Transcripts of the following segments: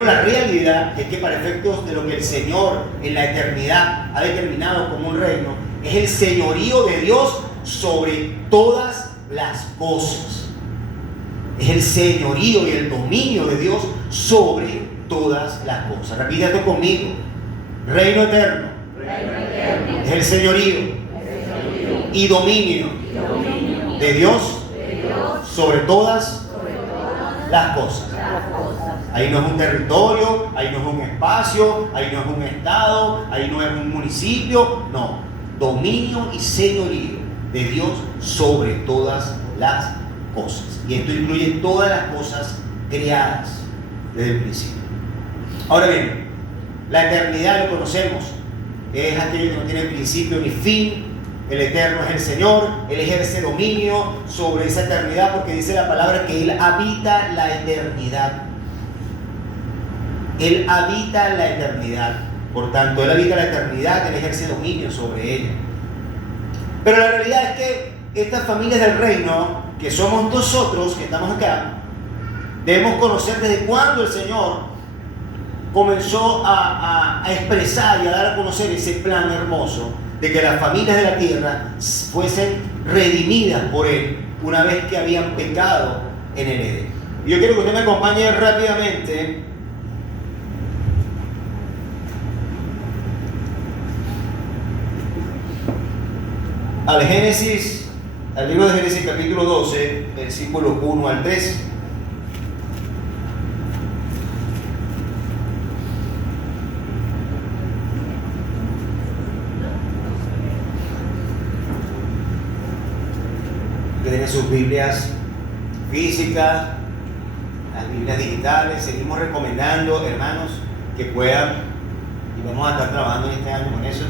La realidad es que para efectos de lo que el Señor en la eternidad ha determinado como un reino, es el señorío de Dios sobre todas las cosas. Es el señorío y el dominio de Dios sobre todas las cosas. Repite esto conmigo. Reino eterno. Es el señorío y dominio de Dios sobre todas las cosas. Ahí no es un territorio, ahí no es un espacio, ahí no es un estado, ahí no es un municipio, no. Dominio y señorío de Dios sobre todas las cosas. Y esto incluye todas las cosas creadas desde el principio. Ahora bien, la eternidad lo conocemos, es aquello que no tiene principio ni fin. El eterno es el Señor, Él ejerce dominio sobre esa eternidad porque dice la palabra que Él habita la eternidad. Él habita la eternidad. Por tanto, Él habita la eternidad, Él ejerce dominio sobre ella. Pero la realidad es que estas familias del reino, que somos nosotros que estamos acá, debemos conocer desde cuándo el Señor comenzó a expresar y a dar a conocer ese plan hermoso de que las familias de la tierra fuesen redimidas por Él una vez que habían pecado en el Edén. Y yo quiero que usted me acompañe rápidamente al Génesis, al libro de Génesis capítulo 12, versículos 1 al 3. Que tienen sus Biblias físicas, las Biblias digitales. Seguimos recomendando, hermanos, que puedan, y vamos a estar trabajando en este año con eso,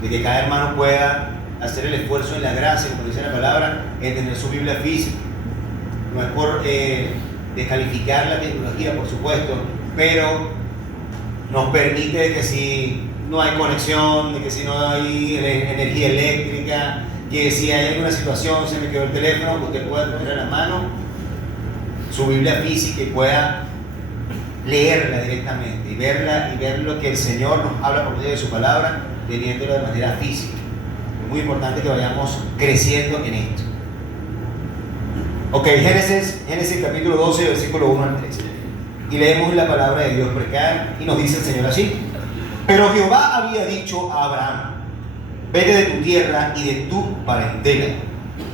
de que cada hermano pueda hacer el esfuerzo en la gracia, como dice la palabra, en tener su Biblia física. No es por descalificar la tecnología, por supuesto, pero nos permite que si no hay conexión, de que si no hay energía eléctrica, que si hay alguna situación, se me quedó el teléfono, usted pueda tener a la mano su Biblia física y pueda leerla directamente y verla y ver lo que el Señor nos habla por medio de su palabra, teniéndolo de manera física. Muy importante que vayamos creciendo en esto. Ok, Génesis capítulo 12, versículo 1 al 3. Y leemos la palabra de Dios por acá y nos dice el Señor así. Pero Jehová había dicho a Abraham: vete de tu tierra y de tu parentela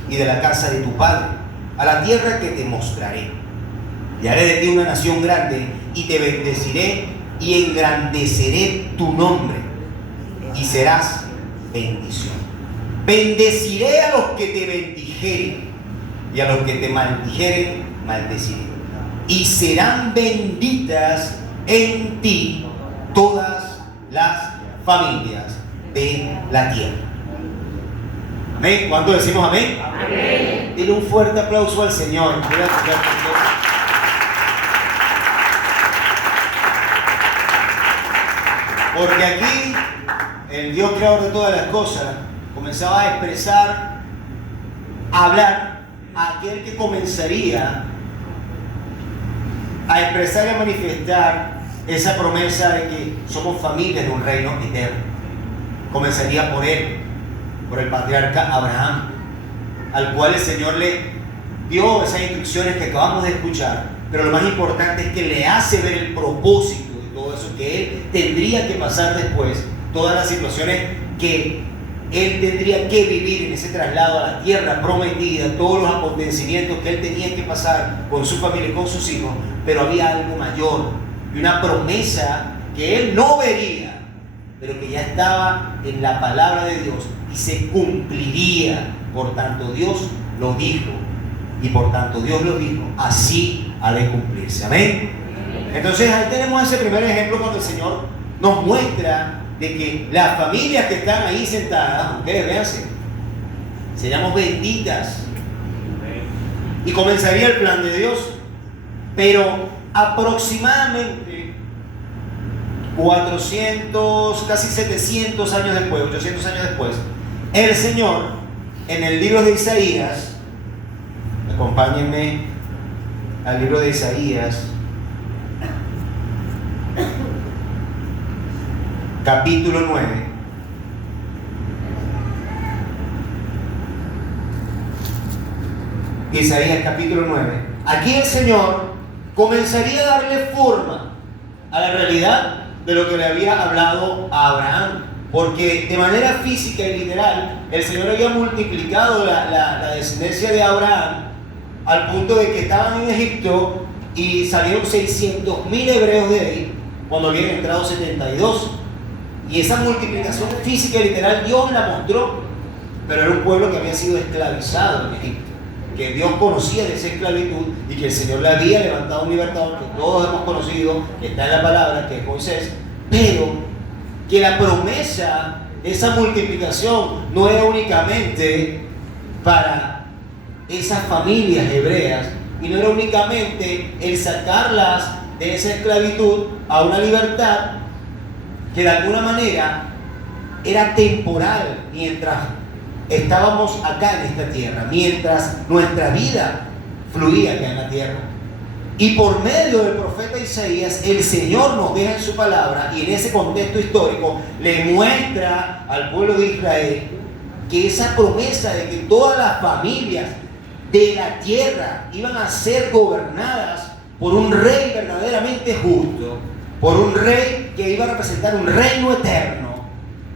y de la casa de tu padre a la tierra que te mostraré. Y haré de ti una nación grande y te bendeciré y engrandeceré tu nombre y serás bendición. Bendeciré a los que te bendijeren y a los que te maldijeren, maldeciré. Y serán benditas en ti todas las familias de la tierra. Amén. ¿Cuánto decimos amén? Amén. Dile un fuerte aplauso al Señor. Porque aquí el Dios creador de todas las cosas comenzaba a expresar, a hablar a aquel que comenzaría a expresar y a manifestar esa promesa de que somos familias de un reino eterno. Comenzaría por él, por el patriarca Abraham, al cual el Señor le dio esas instrucciones que acabamos de escuchar, pero lo más importante es que le hace ver el propósito de todo eso, que él tendría que pasar después, todas las situaciones que él tendría que vivir en ese traslado a la tierra prometida, todos los acontecimientos que él tenía que pasar con su familia y con sus hijos, pero había algo mayor y una promesa que él no vería, pero que ya estaba en la palabra de Dios y se cumpliría. Por tanto Dios lo dijo, y por tanto Dios lo dijo, así ha de cumplirse. Amén. Entonces ahí tenemos ese primer ejemplo cuando el Señor nos muestra de que las familias que están ahí sentadas, ustedes véanse, seríamos benditas y comenzaría el plan de Dios. Pero aproximadamente 400, casi 700 años después, 800 años después, el Señor en el libro de Isaías, acompáñenme al libro de Isaías, capítulo 9. Isaías capítulo 9. Aquí el Señor comenzaría a darle forma a la realidad de lo que le había hablado a Abraham. Porque de manera física y literal, el Señor había multiplicado la descendencia de Abraham al punto de que estaban en Egipto y salieron 600.000 hebreos de ahí cuando habían entrado 72. Y esa multiplicación física y literal Dios la mostró, pero era un pueblo que había sido esclavizado en Egipto, que Dios conocía de esa esclavitud y que el Señor le había levantado un libertador que todos hemos conocido, que está en la palabra, que es Moisés, pero que la promesa de esa multiplicación no era únicamente para esas familias hebreas y no era únicamente el sacarlas de esa esclavitud a una libertad que de alguna manera era temporal mientras estábamos acá en esta tierra, mientras nuestra vida fluía acá en la tierra. Y por medio del profeta Isaías, el Señor nos deja en su palabra y en ese contexto histórico le muestra al pueblo de Israel que esa promesa de que todas las familias de la tierra iban a ser gobernadas por un rey verdaderamente justo, por un rey que iba a representar un reino eterno,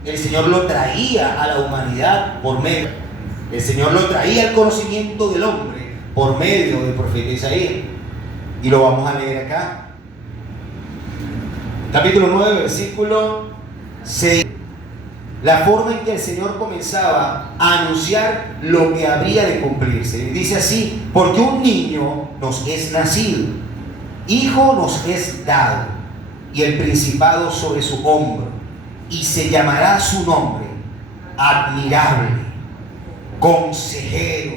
el Señor lo traía a la humanidad por medio. El Señor lo traía al conocimiento del hombre por medio del profeta Isaías. Y lo vamos a leer acá. Capítulo 9, versículo 6. La forma en que el Señor comenzaba a anunciar lo que habría de cumplirse. Dice así: porque un niño nos es nacido, hijo nos es dado, y el principado sobre su hombro, y se llamará su nombre admirable, consejero,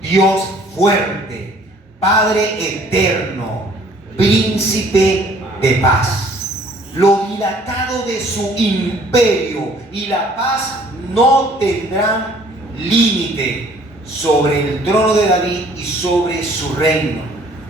Dios fuerte, Padre eterno, príncipe de paz. Lo dilatado de su imperio y la paz no tendrán límite sobre el trono de David y sobre su reino,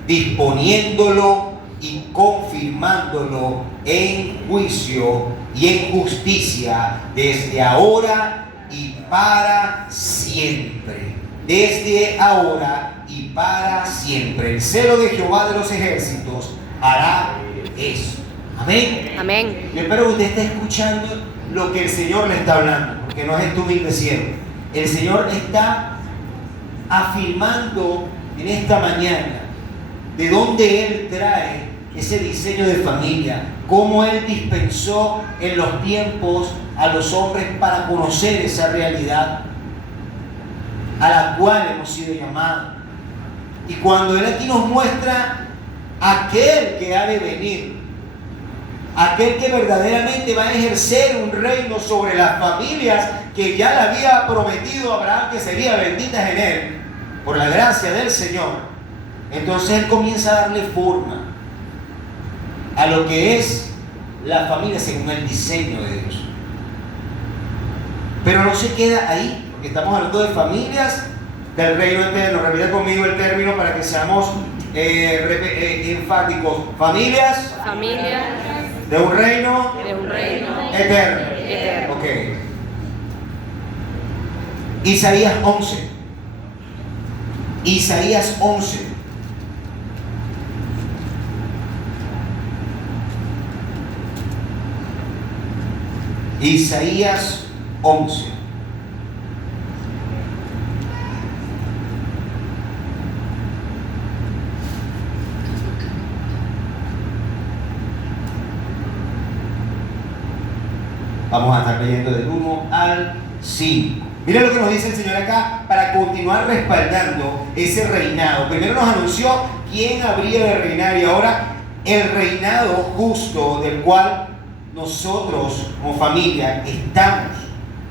disponiéndolo y confirmándolo en juicio y en justicia desde ahora y para siempre. Desde ahora y para siempre. El celo de Jehová de los ejércitos hará eso. Amén. Amén. Yo espero que usted esté escuchando lo que el Señor le está hablando, porque no es este humilde siervo. El Señor está afirmando en esta mañana de dónde Él trae ese diseño de familia, cómo Él dispensó en los tiempos a los hombres para conocer esa realidad a la cual hemos sido llamados. Y cuando Él aquí nos muestra aquel que ha de venir, aquel que verdaderamente va a ejercer un reino sobre las familias que ya le había prometido a Abraham que serían benditas en él, por la gracia del Señor, entonces Él comienza a darle forma a lo que es la familia según el diseño de Dios. Pero no se queda ahí, porque estamos hablando de familias del reino eterno. Repita conmigo el término para que seamos enfáticos. Familias de un reino eterno. Ok. Isaías 11. Isaías 11. Isaías 11. Vamos a estar leyendo del 1 al 5. Mira lo que nos dice el Señor acá para continuar respaldando ese reinado. Primero nos anunció quién habría de reinar y ahora el reinado justo del cual nosotros como familia estamos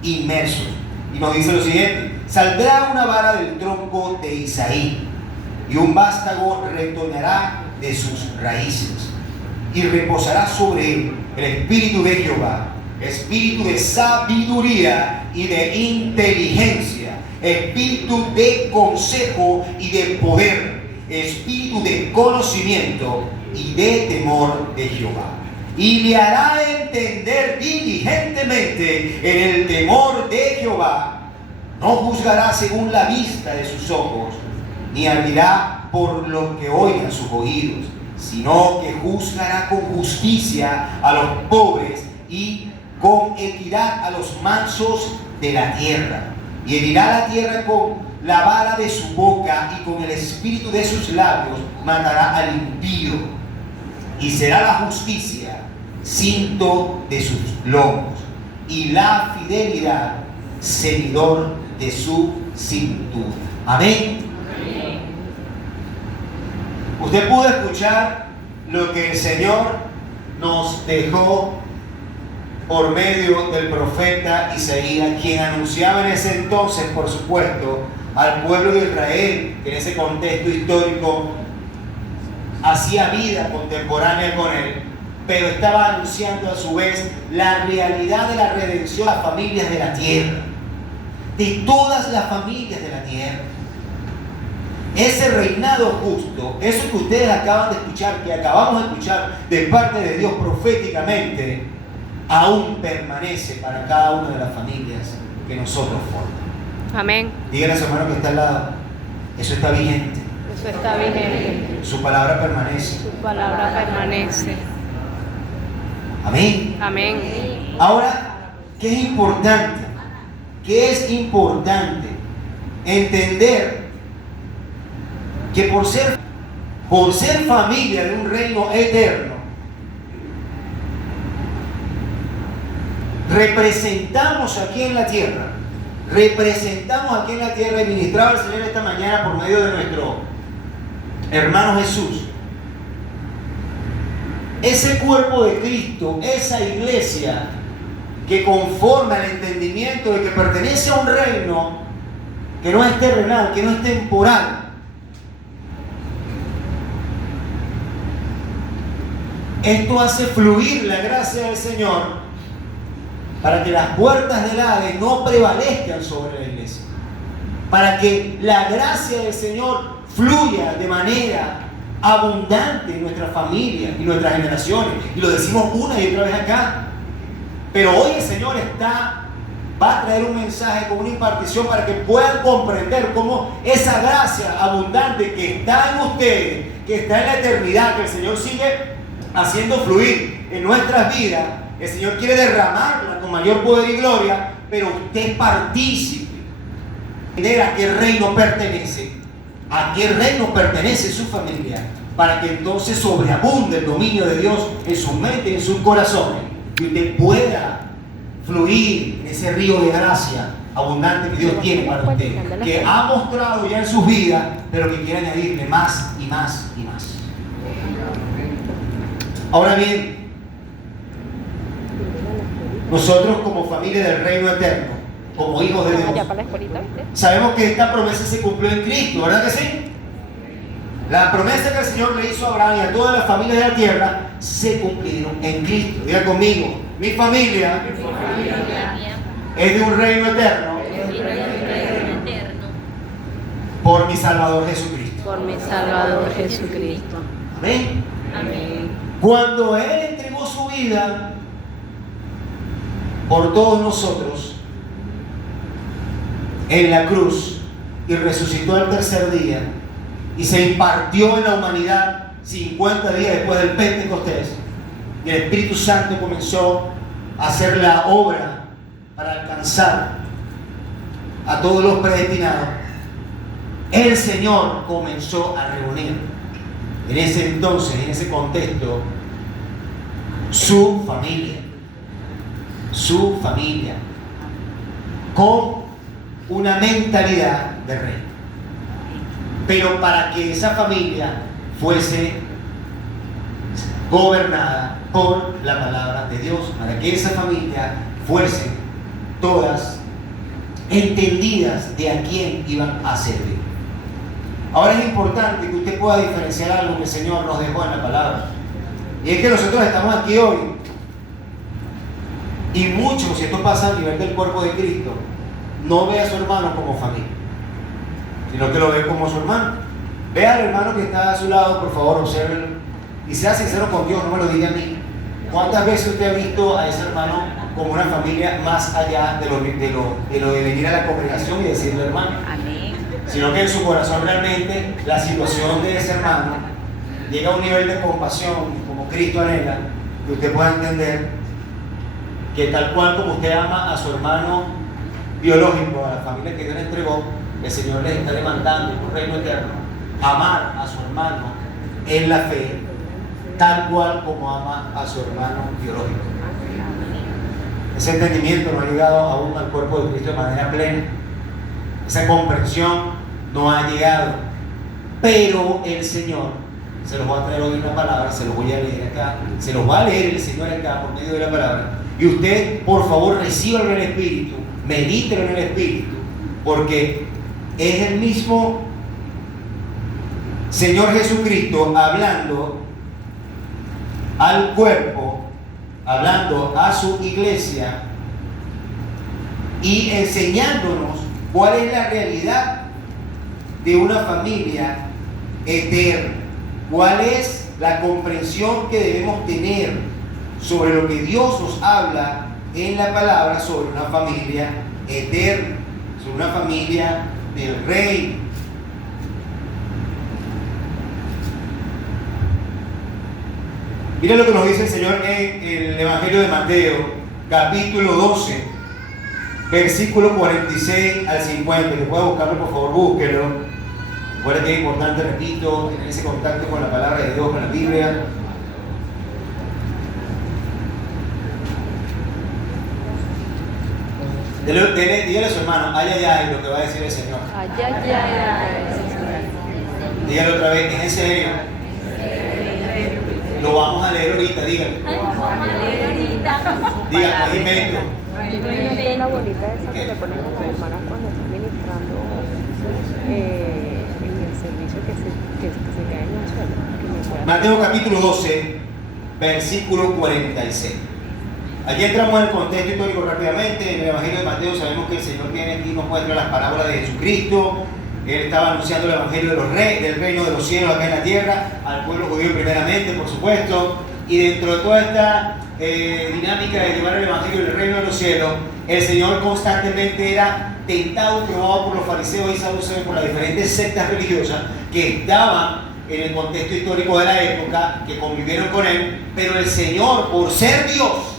inmersos. Y nos dice lo siguiente: saldrá una vara del tronco de Isaí y un vástago retornará de sus raíces y reposará sobre él el espíritu de Jehová, espíritu de sabiduría y de inteligencia, espíritu de consejo y de poder, espíritu de conocimiento y de temor de Jehová. y le hará entender diligentemente en el temor de Jehová. No juzgará según la vista de sus ojos, ni abrirá por lo que oigan sus oídos, sino que juzgará con justicia a los pobres y con equidad a los mansos de la tierra. Y herirá la tierra con la vara de su boca, y con el espíritu de sus labios matará al impío. Y será la justicia cinto de sus lomos, y la fidelidad ceñidor de su cintura. Amén. Amén. Usted pudo escuchar lo que el Señor nos dejó por medio del profeta Isaías, quien anunciaba en ese entonces, por supuesto, al pueblo de Israel, que en ese contexto histórico hacía vida contemporánea con él, pero estaba anunciando a su vez la realidad de la redención a las familias de la tierra, de todas las familias de la tierra. Ese reinado justo, eso que ustedes acaban de escuchar, que acabamos de escuchar de parte de Dios proféticamente, aún permanece para cada una de las familias que nosotros formamos. Amén. Dígale a su hermano que está al lado, eso está vigente. Eso está vigente. Su palabra permanece. Su palabra permanece. Amén. Amén. Ahora, ¿qué es importante? ¿Qué es importante? Entender que por ser familia de un reino eterno, representamos aquí en la tierra y ministraba el Señor esta mañana por medio de nuestro hermano Jesús. Ese cuerpo de Cristo, esa iglesia que conforma el entendimiento de que pertenece a un reino que no es terrenal, que no es temporal. Esto hace fluir la gracia del Señor para que las puertas del Hades no prevalezcan sobre la iglesia, para que la gracia del Señor fluya de manera abundante en nuestra familia y nuestras generaciones. Y lo decimos una y otra vez acá. Pero hoy el Señor va a traer un mensaje con una impartición para que puedan comprender cómo esa gracia abundante que está en ustedes, que está en la eternidad, que el Señor sigue haciendo fluir en nuestras vidas, el Señor quiere derramarla con mayor poder y gloria, pero usted es partícipe de a qué reino pertenece, a qué reino pertenece su familia, para que entonces sobreabunde el dominio de Dios en su mente y en sus corazones, y usted pueda fluir en ese río de gracia abundante que Dios tiene para usted, que ha mostrado ya en sus vidas, pero que quiere añadirle más y más y más. Ahora bien, nosotros como familia del reino eterno, como hijos de Dios, sabemos que esta promesa se cumplió en Cristo, ¿verdad que sí? La promesa que el Señor le hizo a Abraham y a todas las familias de la tierra se cumplieron en Cristo. Diga conmigo, mi familia es de un reino eterno por mi Salvador Jesucristo. Por mi Salvador Jesucristo. Amén. Amén. Cuando Él entregó su vida por todos nosotros en la cruz y resucitó al tercer día y se impartió en la humanidad 50 días después del Pentecostés, y el Espíritu Santo comenzó a hacer la obra para alcanzar a todos los predestinados, el Señor comenzó a reunir en ese entonces, en ese contexto, su familia, con una mentalidad de rey. Pero para que esa familia fuese gobernada por la palabra de Dios, para que esa familia fuese todas entendidas de a quién iban a servir. Ahora es importante que usted pueda diferenciar algo que el Señor nos dejó en la palabra. Y es que nosotros estamos aquí hoy, y muchos, si esto pasa a nivel del cuerpo de Cristo, no ve a su hermano como familia, sino que lo ve como su hermano. Ve al hermano que está a su lado, por favor, obsérvelo, y sea sincero con Dios, no me lo diga a mí. ¿Cuántas veces usted ha visto a ese hermano como una familia más allá de lo de venir a la congregación y decirle hermano? Amén. Sino que en su corazón realmente la situación de ese hermano llega a un nivel de compasión, como Cristo anhela, que usted pueda entender que tal cual como usted ama a su hermano biológico, a la familia que Dios le entregó, el Señor les está demandando en un reino eterno amar a su hermano en la fe, tal cual como ama a su hermano biológico. Ese entendimiento no ha llegado aún al cuerpo de Cristo de manera plena. Esa comprensión no ha llegado. Pero el Señor, se los va a traer hoy una palabra, se los voy a leer acá, se los va a leer el Señor acá por medio de la palabra. Y usted, por favor, recíbalo en el Espíritu, medítelo en el Espíritu, porque es el mismo Señor Jesucristo hablando al cuerpo, hablando a su iglesia y enseñándonos cuál es la realidad de una familia eterna, cuál es la comprensión que debemos tener sobre lo que Dios nos habla en la palabra sobre una familia eterna, sobre una familia del reino. Mira lo que nos dice el Señor en el Evangelio de Mateo, capítulo 12, versículo 46 al 50. Que pueda buscarlo, por favor, búsquelo. Recuerda que es importante, repito, tener ese contacto con la palabra de Dios, con la Biblia. Dígale a su hermano, ay, ay, ay, lo que va a decir el Señor. Ay, ay, ay, ay. Dígalo otra vez, ¿es en serio? Lo vamos a leer ahorita, dígale. Dígale, no invento. La bolita esa que le ponen a las hermanas cuando están ministrando en el servicio que se cae en el suelo. Mateo capítulo 12, versículo 46. Allí entramos en el contexto histórico rápidamente. En el Evangelio de Mateo sabemos que el Señor viene aquí y nos muestra las parábolas de Jesucristo. Él estaba anunciando el Evangelio de los del reino de los cielos acá en la tierra, al pueblo judío primeramente, por supuesto. Y dentro de toda esta dinámica de llevar el Evangelio del reino de los cielos, el Señor constantemente era tentado y probado por los fariseos y saduceos, por las diferentes sectas religiosas que estaban en el contexto histórico de la época, que convivieron con Él. Pero el Señor, por ser Dios,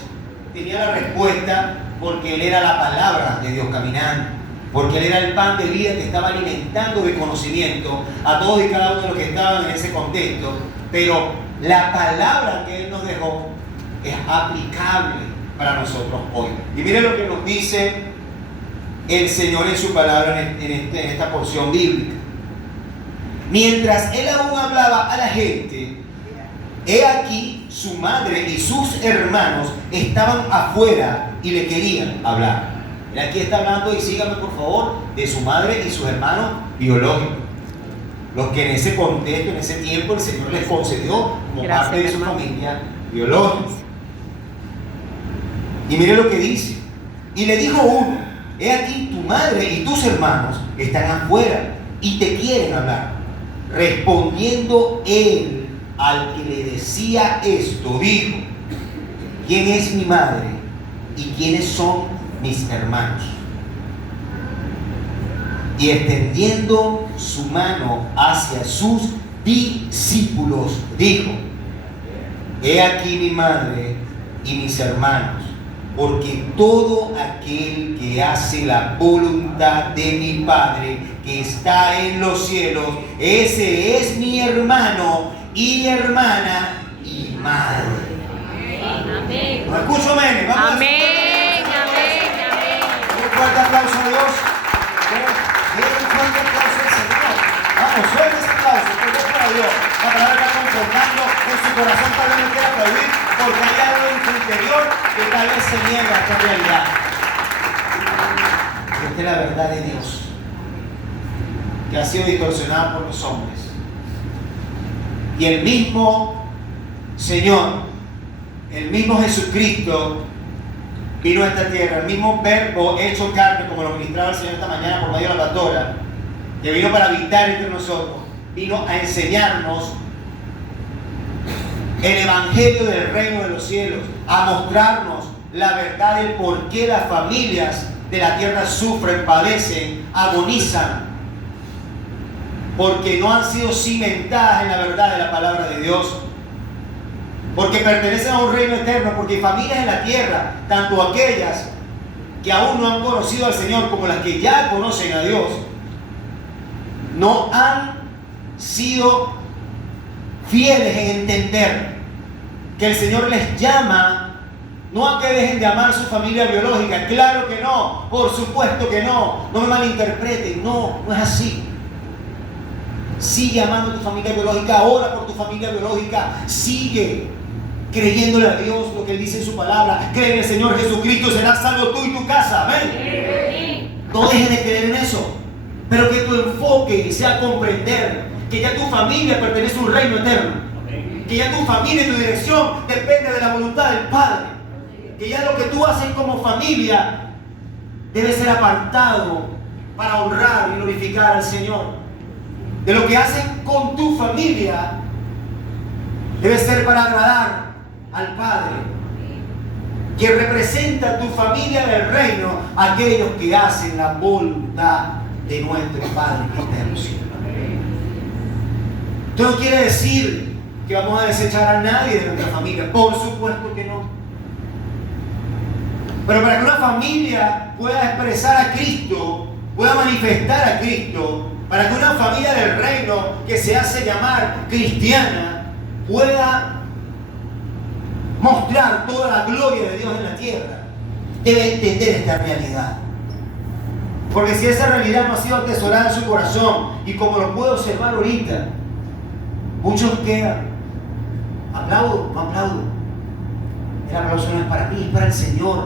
tenía la respuesta, porque Él era la palabra de Dios caminando, porque Él era el pan de vida que estaba alimentando de conocimiento a todos y cada uno de los que estaban en ese contexto. Pero la palabra que Él nos dejó es aplicable para nosotros hoy. Y miren lo que nos dice el Señor en su palabra en esta porción bíblica. Mientras Él aún hablaba a la gente, he aquí su madre y sus hermanos estaban afuera y le querían hablar. Él aquí está hablando, y síganme por favor, de su madre y sus hermanos biológicos, los que en ese contexto, en ese tiempo, el Señor les concedió como parte de su familia biológica. Y mire lo que dice. Y le dijo uno: he aquí tu madre y tus hermanos están afuera y te quieren hablar. Respondiendo él al que le decía esto, dijo: ¿quién es mi madre y quiénes son mis hermanos? Y extendiendo su mano hacia sus discípulos, dijo: he aquí mi madre y mis hermanos, porque todo aquel que hace la voluntad de mi Padre que está en los cielos, ese es mi hermano y hermana y madre. Amén. ¿No escucho, amén? Vamos Amén. un fuerte aplauso a Dios. Un fuerte aplauso al Señor. Vamos, suelta ese aplauso, porque es para Dios. La palabra está confortando en su corazón, tal vez no quiera aplaudir, porque hay algo en su interior que tal vez se niega a esta realidad. Esta es la verdad de Dios, que ha sido distorsionada por los hombres. Y el mismo Señor, el mismo Jesucristo, vino a esta tierra, el mismo verbo hecho carne, como lo ministraba el Señor esta mañana por medio de la pastora, que vino para habitar entre nosotros, vino a enseñarnos el evangelio del reino de los cielos, a mostrarnos la verdad del por qué las familias de la tierra sufren, padecen, agonizan, porque no han sido cimentadas en la verdad de la palabra de Dios, porque pertenecen a un reino eterno, porque hay familias en la tierra, tanto aquellas que aún no han conocido al Señor como las que ya conocen a Dios, no han sido fieles en entender que el Señor les llama no a que dejen de amar su familia biológica. Claro que no, por supuesto que no. No me malinterpreten, no es así. Sigue amando a tu familia biológica, ora por tu familia biológica, sigue creyéndole a Dios lo que Él dice en su palabra. Cree en el Señor Jesucristo, serás salvo tú y tu casa. Amén. No dejes de creer en eso, pero que tu enfoque sea comprender que ya tu familia pertenece a un reino eterno, que ya tu familia y tu dirección depende de la voluntad del Padre, que ya lo que tú haces como familia debe ser apartado para honrar y glorificar al Señor. De lo que haces con tu familia debe ser para agradar al Padre, que representa a tu familia del reino, aquellos que hacen la voluntad de nuestro Padre que está en los cielos. Esto no quiere decir que vamos a desechar a nadie de nuestra familia, por supuesto que no. Pero para que una familia pueda expresar a Cristo, pueda manifestar a Cristo, para que una familia del reino que se hace llamar cristiana pueda mostrar toda la gloria de Dios en la tierra, debe entender esta realidad. Porque si esa realidad no ha sido atesorada en su corazón, y como lo puedo observar ahorita, muchos quedan, aplaudo, no aplaudo. El aplauso no es para mí, es para el Señor,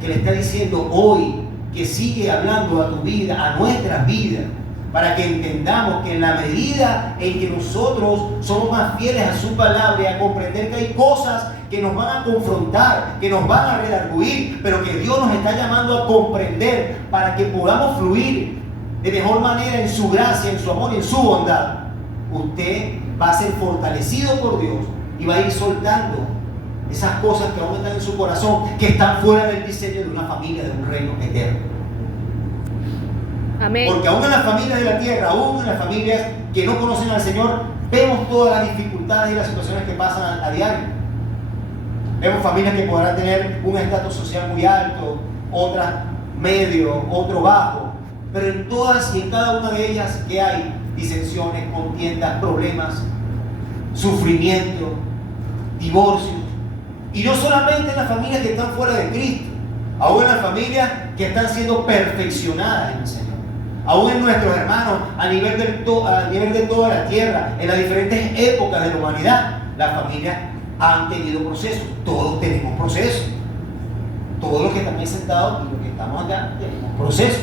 que le está diciendo hoy que sigue hablando a tu vida, a nuestras vidas, para que entendamos que en la medida en que nosotros somos más fieles a su palabra y a comprender que hay cosas que nos van a confrontar, que nos van a redarguir, pero que Dios nos está llamando a comprender para que podamos fluir de mejor manera en su gracia, en su amor y en su bondad, usted va a ser fortalecido por Dios y va a ir soltando esas cosas que aún están en su corazón, que están fuera del diseño de una familia, de un reino eterno. Amén. Porque aún en las familias de la tierra, aún en las familias que no conocen al Señor, vemos todas las dificultades y las situaciones que pasan a diario. Vemos familias que podrán tener un estatus social muy alto, otras medio, otro bajo, pero en todas y en cada una de ellas que hay disensiones, contiendas, problemas, sufrimiento, divorcios. Y no solamente en las familias que están fuera de Cristo, aún en las familias que están siendo perfeccionadas en el Señor. Aún en nuestros hermanos a nivel de toda la tierra, en las diferentes épocas de la humanidad, las familias han tenido procesos. Todos tenemos procesos. Todos los que están aquí sentados y los que estamos acá tenemos procesos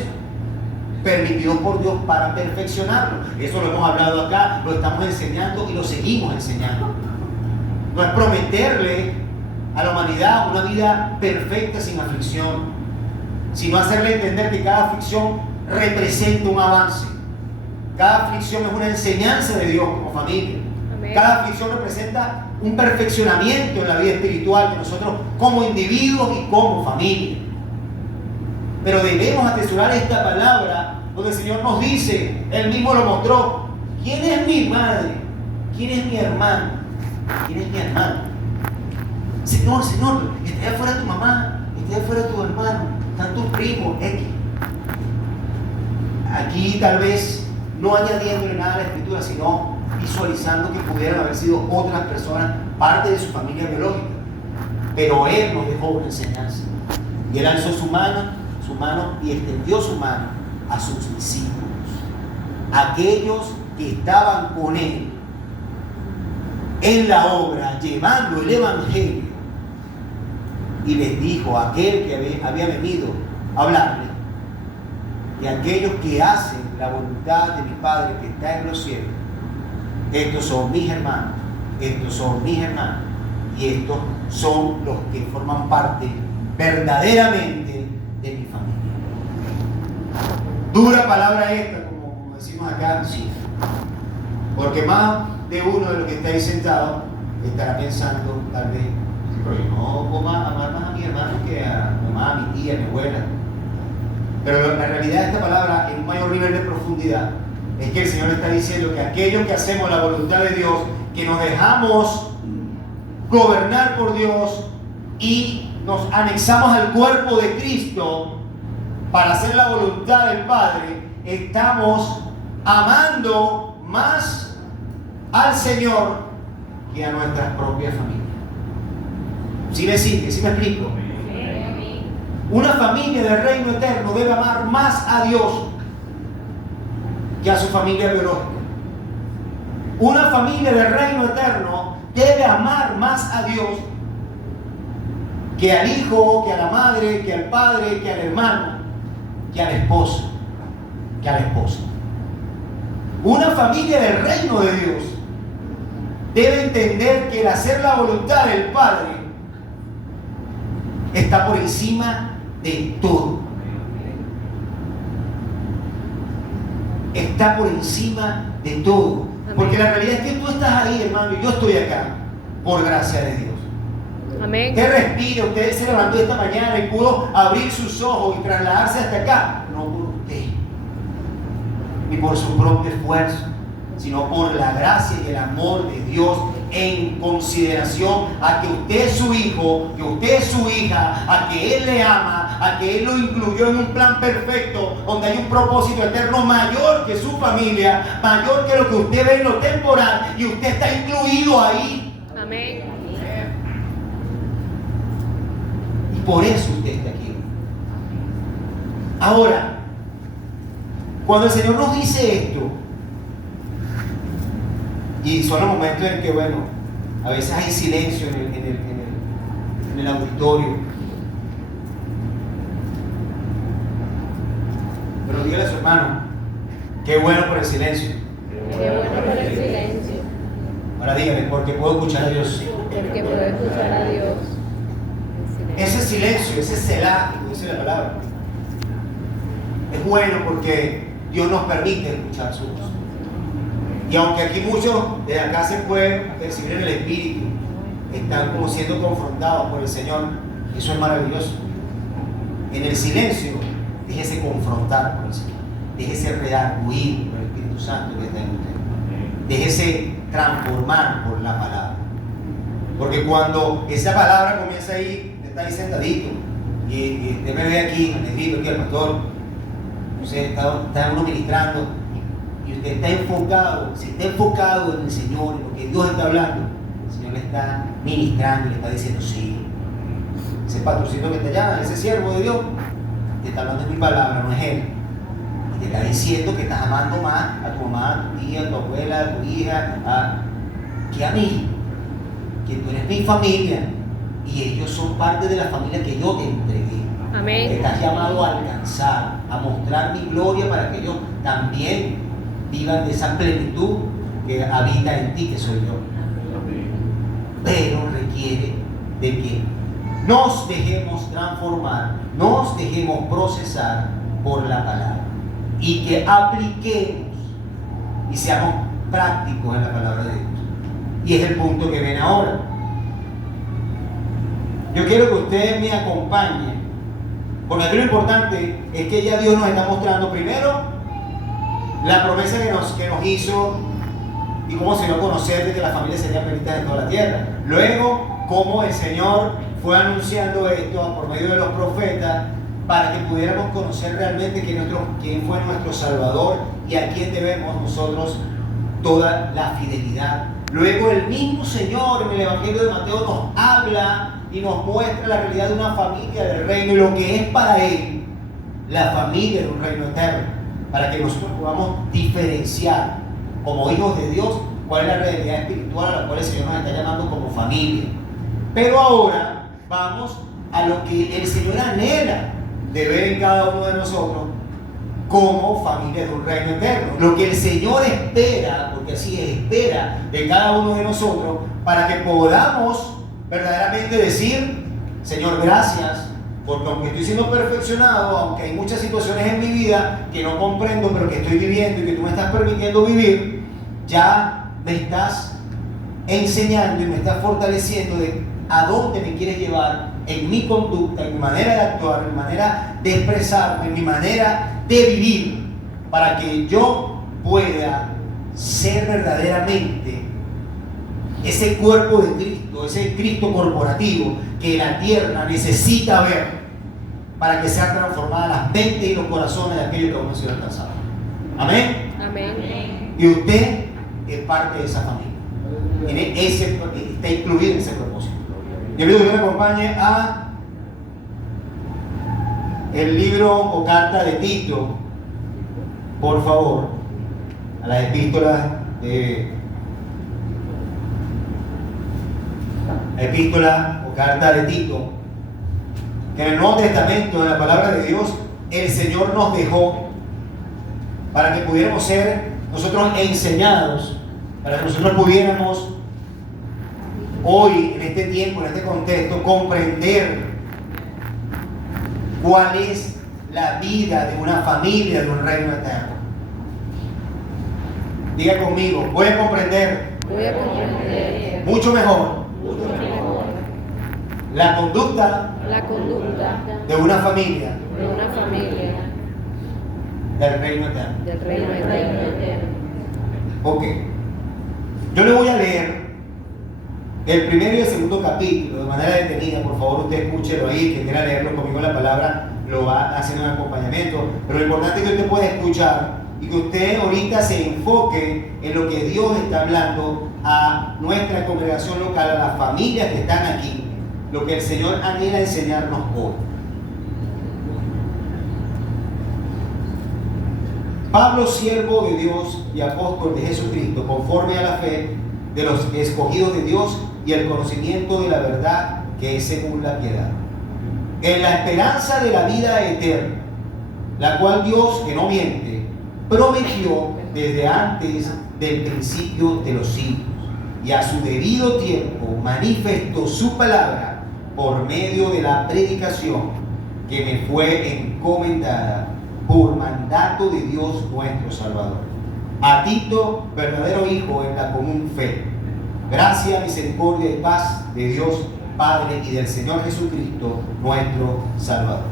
permitidos por Dios para perfeccionarlo. Eso lo hemos hablado acá, lo estamos enseñando y lo seguimos enseñando. No es prometerle a la humanidad una vida perfecta sin aflicción, sino hacerle entender que cada aflicción representa un avance. Cada aflicción es una enseñanza de Dios como familia. Amén. Cada aflicción representa un perfeccionamiento en la vida espiritual de nosotros como individuos y como familia. Pero debemos atesorar esta palabra donde el Señor nos dice, Él mismo lo mostró: ¿quién es mi madre? ¿Quién es mi hermano? ¿Quién es mi hermano? Señor, está allá afuera tu mamá, está allá afuera tu hermano, están tus primos, X. Aquí tal vez no añadiéndole nada a la escritura, sino visualizando que pudieran haber sido otras personas, parte de su familia biológica. Pero Él nos dejó una enseñanza. Y Él alzó su mano y extendió su mano a sus discípulos, aquellos que estaban con Él en la obra, llevando el evangelio, y les dijo a aquel que había venido a hablarle: y aquellos que hacen la voluntad de mi Padre que está en los cielos, estos son mis hermanos, estos son mis hermanos, y estos son los que forman parte verdaderamente de mi familia. Dura palabra esta, como decimos acá, sí. Porque más de uno de los que está ahí sentado estará pensando tal vez, sí, pero yo no puedo amar más a mi hermano que a mi mamá, a mi tía, a mi abuela. Pero la realidad de esta palabra, en un mayor nivel de profundidad, es que el Señor está diciendo que aquellos que hacemos la voluntad de Dios, que nos dejamos gobernar por Dios y nos anexamos al cuerpo de Cristo para hacer la voluntad del Padre, estamos amando más al Señor que a nuestras propias familias. ¿Sí me sigue? ¿Sí me explico? Una familia del reino eterno debe amar más a Dios que a su familia biológica. Una familia del reino eterno debe amar más a Dios que al hijo, que a la madre, que al padre, que al hermano, que al esposo, que a la esposa. Una familia del reino de Dios debe entender que el hacer la voluntad del Padre está por encima de todo. Está por encima de todo. Porque la realidad es que tú estás ahí, hermano, y yo estoy acá por gracia de Dios. Amén. Usted respira, usted se levantó esta mañana y pudo abrir sus ojos y trasladarse hasta acá. No por usted, ni por su propio esfuerzo, sino por la gracia y el amor de Dios, en consideración a que usted es su hijo, que usted es su hija, a que Él le ama, a que Él lo incluyó en un plan perfecto, donde hay un propósito eterno mayor que su familia, mayor que lo que usted ve en lo temporal, y usted está incluido ahí. Amén. Y por eso usted está aquí. Ahora, cuando el Señor nos dice esto, y son los momentos en que, bueno, a veces hay silencio en el auditorio, pero dígale a su hermano, qué bueno por el silencio. Qué bueno por el silencio. Ahora dígale, porque puedo escuchar a Dios. Porque puedo escuchar a Dios. Ese silencio, ese selah, como dice la palabra, es bueno porque Dios nos permite escuchar su voz. Y aunque aquí muchos de acá se pueden percibir en el espíritu, están como siendo confrontados por el Señor, eso es maravilloso. En el silencio, déjese confrontar por el Señor, déjese redarguir por el Espíritu Santo que está en usted, déjese transformar por la palabra. Porque cuando esa palabra comienza ahí, usted está ahí sentadito y usted me ve aquí, me grito aquí al pastor, usted está uno ministrando y usted está enfocado, si está enfocado en el Señor, en lo que Dios está hablando, el Señor le está ministrando y le está diciendo, sí, ese pastorcito que está allá, ese siervo de Dios, te está hablando de mi palabra, no es Él. Y te está diciendo que estás amando más a tu mamá, a tu tía, a tu abuela, a tu hija, que a mí, que tú eres mi familia y ellos son parte de la familia que yo te entregué. Amén. Estás llamado a alcanzar, a mostrar mi gloria para que ellos también vivan de esa plenitud que habita en ti, que soy yo. Pero requiere de que nos dejemos transformar, nos dejemos procesar por la palabra y que apliquemos y seamos prácticos en la palabra de Dios. Y es el punto que viene ahora. Yo quiero que ustedes me acompañen, porque aquí lo importante es que ya Dios nos está mostrando primero la promesa que nos hizo y cómo se dio a conocer de que las familias serían benditas en toda la tierra. Luego, cómo el Señor fue anunciando esto por medio de los profetas para que pudiéramos conocer realmente quién fue nuestro Salvador y a quién debemos nosotros toda la fidelidad. Luego el mismo Señor en el Evangelio de Mateo nos habla y nos muestra la realidad de una familia del reino y lo que es para Él la familia de un reino eterno, para que nosotros podamos diferenciar como hijos de Dios cuál es la realidad espiritual a la cual el Señor nos está llamando como familia. Pero ahora vamos a lo que el Señor anhela de ver en cada uno de nosotros como familia de un reino eterno. Lo que el Señor espera, porque así es, espera de cada uno de nosotros para que podamos verdaderamente decir, Señor, gracias, porque aunque estoy siendo perfeccionado, aunque hay muchas situaciones en mi vida que no comprendo, pero que estoy viviendo y que tú me estás permitiendo vivir, ya me estás enseñando y me está fortaleciendo de a dónde me quieres llevar en mi conducta, en mi manera de actuar, en mi manera de expresarme, en mi manera de vivir, para que yo pueda ser verdaderamente ese cuerpo de Cristo, ese Cristo corporativo que la tierra necesita ver para que sean transformadas las mentes y los corazones de aquellos que aún no han sido alcanzados. Amén. Amén. Y usted es parte de esa familia. Está incluido en ese propósito. Yo pido que usted me acompañe a el libro o carta de Tito, por favor, a las epístolas epístola o carta de Tito, que en el Nuevo Testamento, en la palabra de Dios, el Señor nos dejó para que pudiéramos ser nosotros enseñados, para que nosotros pudiéramos hoy, en este tiempo, en este contexto, comprender cuál es la vida de una familia, de un reino eterno. Diga conmigo, voy a comprender mucho mejor la conducta de una familia del reino eterno. Ok. Yo le voy a leer el primero y el segundo capítulo de manera detenida. Por favor, usted escúchelo ahí. Que quiera leerlo conmigo la palabra lo va haciendo un acompañamiento. Pero lo importante es que usted pueda escuchar y que usted ahorita se enfoque en lo que Dios está hablando a nuestra congregación local, a las familias que están aquí, lo que el Señor anhela enseñarnos hoy. Pablo, siervo de Dios y apóstol de Jesucristo, conforme a la fe de los escogidos de Dios y el conocimiento de la verdad que es según la piedad, en la esperanza de la vida eterna, la cual Dios, que no miente, prometió desde antes del principio de los siglos, y a su debido tiempo manifestó su palabra por medio de la predicación que me fue encomendada por mandato de Dios nuestro Salvador. A Tito, verdadero hijo en la común fe, gracia, misericordia y paz de Dios Padre y del Señor Jesucristo nuestro Salvador.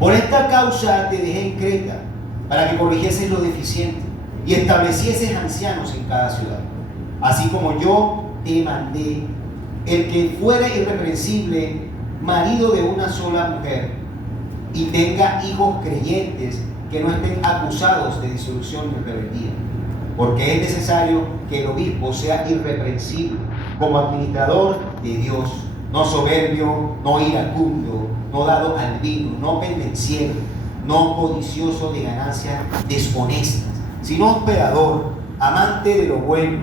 Por esta causa te dejé en Creta, para que corrigieses lo deficiente y establecieses ancianos en cada ciudad, así como yo te mandé, el que fuera irreprensible, marido de una sola mujer, y tenga hijos creyentes que no estén acusados de disolución y rebeldía, porque es necesario que el obispo sea irreprensible como administrador de Dios, no soberbio, no iracundo, no dado al vino, no pendenciero, no codicioso de ganancias deshonestas, sino hospedador, amante de lo bueno,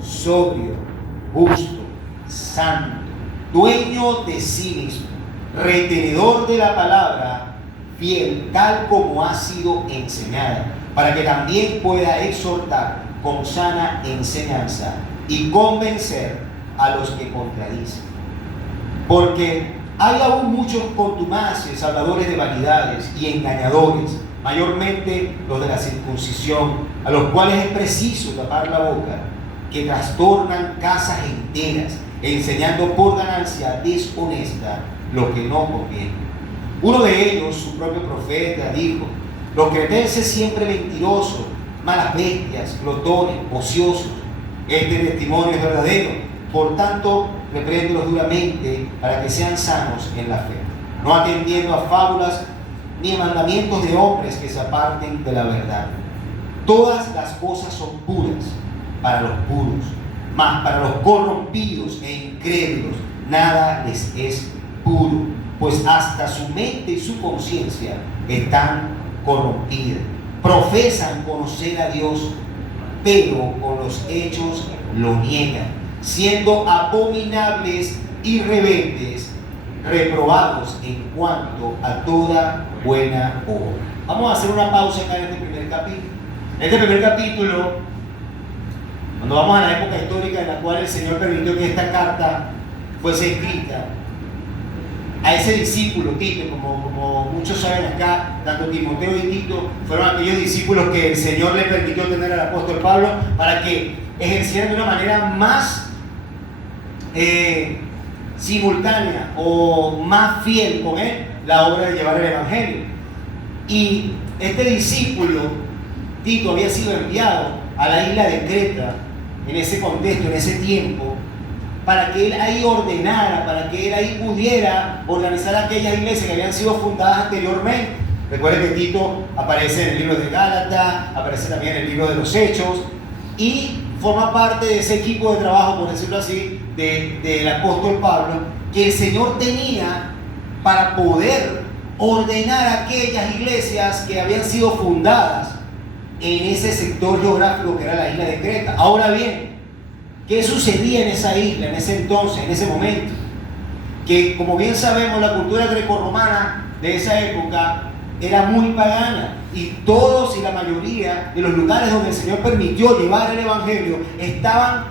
sobrio, justo, santo, dueño de sí mismo, retenedor de la palabra, fiel tal como ha sido enseñada, para que también pueda exhortar con sana enseñanza y convencer a los que contradicen. Porque hay aún muchos contumaces, habladores de vanidades y engañadores, mayormente los de la circuncisión, a los cuales es preciso tapar la boca, que trastornan casas enteras, enseñando por ganancia deshonesta lo que no conviene. Uno de ellos, su propio profeta, dijo: los cretenses siempre mentirosos, malas bestias, glotones, ociosos. Este testimonio es verdadero. Por tanto, repréndelos duramente para que sean sanos en la fe, no atendiendo a fábulas ni a mandamientos de hombres que se aparten de la verdad. Todas las cosas son puras para los puros, mas para los corrompidos e incrédulos nada les es puro, pues hasta su mente y su conciencia están corrompidas. Profesan conocer a Dios, pero con los hechos lo niegan, siendo abominables y rebeldes, reprobados en cuanto a toda buena obra. Vamos a hacer una pausa acá en este primer capítulo. En este primer capítulo, cuando vamos a la época histórica en la cual el Señor permitió que esta carta fuese escrita, a ese discípulo, Tito, como muchos saben acá, tanto Timoteo y Tito fueron aquellos discípulos que el Señor le permitió tener al apóstol Pablo para que ejercieran de una manera más simultánea o más fiel con él la obra de llevar el Evangelio. Y este discípulo, Tito, había sido enviado a la isla de Creta en ese contexto, en ese tiempo, para que él ahí ordenara, para que él ahí pudiera organizar aquellas iglesias que habían sido fundadas anteriormente. Recuerden que Tito aparece en el libro de Gálatas, aparece también en el libro de los Hechos, y forma parte de ese equipo de trabajo, por decirlo así, del apóstol Pablo, que el Señor tenía para poder ordenar aquellas iglesias que habían sido fundadas en ese sector geográfico que era la isla de Creta. Ahora bien, ¿qué sucedía en esa isla, en ese entonces, en ese momento? Que, como bien sabemos, la cultura grecorromana de esa época era muy pagana, y todos y la mayoría de los lugares donde el Señor permitió llevar el Evangelio estaban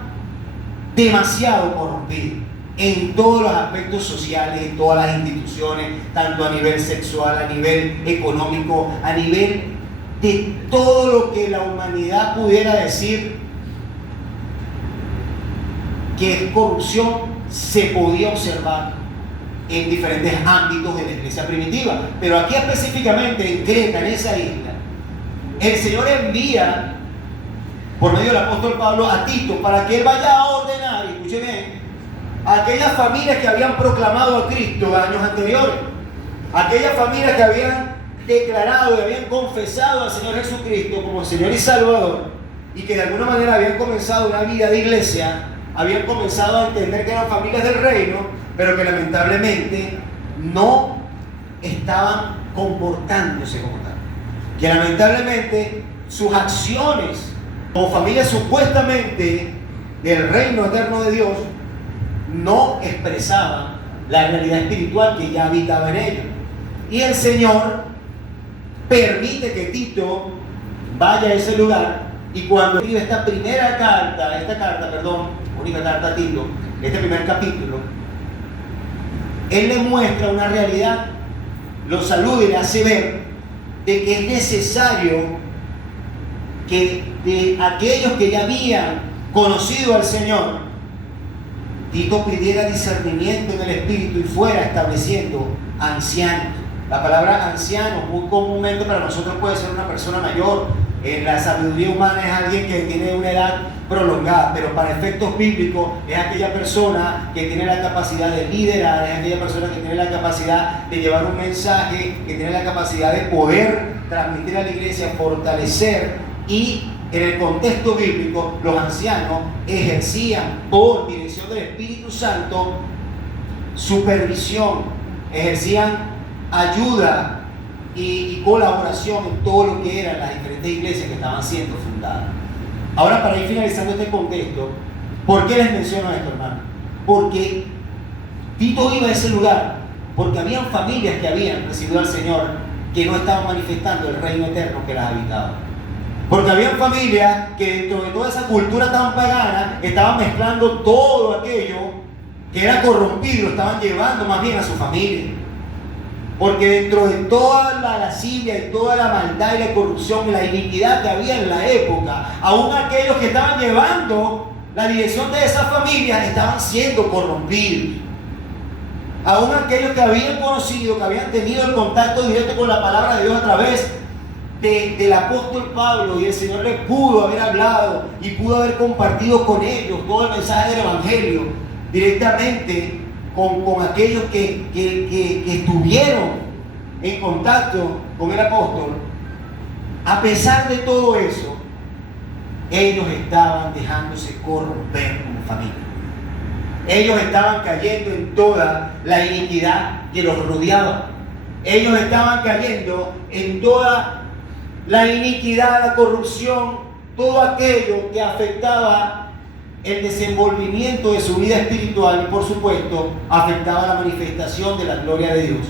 demasiado corrompidos en todos los aspectos sociales, en todas las instituciones, tanto a nivel sexual, a nivel económico, a nivel de todo lo que la humanidad pudiera decir que es corrupción, se podía observar en diferentes ámbitos de la iglesia primitiva. Pero aquí específicamente en Creta, en esa isla, el Señor envía por medio del apóstol Pablo a Tito para que él vaya a ordenar, y escuche bien, a aquellas familias que habían proclamado a Cristo años anteriores, aquellas familias que habían declarado y habían confesado al Señor Jesucristo como Señor y Salvador, y que de alguna manera habían comenzado una vida de iglesia, habían comenzado a entender que eran familias del reino, pero que lamentablemente no estaban comportándose como tal, que lamentablemente sus acciones como familias supuestamente del reino eterno de Dios no expresaban la realidad espiritual que ya habitaba en ellos. Y el Señor permite que Tito vaya a ese lugar, y cuando escribe esta única carta a Tito, este primer capítulo, él le muestra una realidad, lo saluda y le hace ver de que es necesario que de aquellos que ya habían conocido al Señor, Tito pidiera discernimiento en el espíritu y fuera estableciendo ancianos. La palabra anciano muy comúnmente para nosotros puede ser una persona mayor. En la sabiduría humana es alguien que tiene una edad prolongada, pero para efectos bíblicos es aquella persona que tiene la capacidad de liderar, es aquella persona que tiene la capacidad de llevar un mensaje, que tiene la capacidad de poder transmitir a la iglesia, fortalecer. Y en el contexto bíblico, los ancianos ejercían por dirección del Espíritu Santo supervisión, ejercían ayuda y colaboración en todo lo que eran las diferentes iglesias que estaban siendo fundadas. Ahora, para ir finalizando este contexto, ¿por qué les menciono esto, hermano? Porque Tito iba a ese lugar porque habían familias que habían recibido al Señor que no estaban manifestando el reino eterno que las habitaba. Porque habían familias que dentro de toda esa cultura tan pagana estaban mezclando todo aquello que era corrompido, lo estaban llevando más bien a su familia. Porque dentro de toda la lascivia y toda la maldad y la corrupción y la iniquidad que había en la época, aún aquellos que estaban llevando la dirección de esas familias estaban siendo corrompidos. Aún aquellos que habían conocido, que habían tenido el contacto directo con la palabra de Dios a través del apóstol Pablo, y el Señor les pudo haber hablado y pudo haber compartido con ellos todo el mensaje del Evangelio directamente con aquellos que estuvieron en contacto con el apóstol. A pesar de todo eso, ellos estaban dejándose corromper como familia. Ellos estaban cayendo en toda la iniquidad que los rodeaba. Ellos estaban cayendo en toda la iniquidad, la corrupción, todo aquello que afectaba el desenvolvimiento de su vida espiritual, y por supuesto afectaba la manifestación de la gloria de Dios,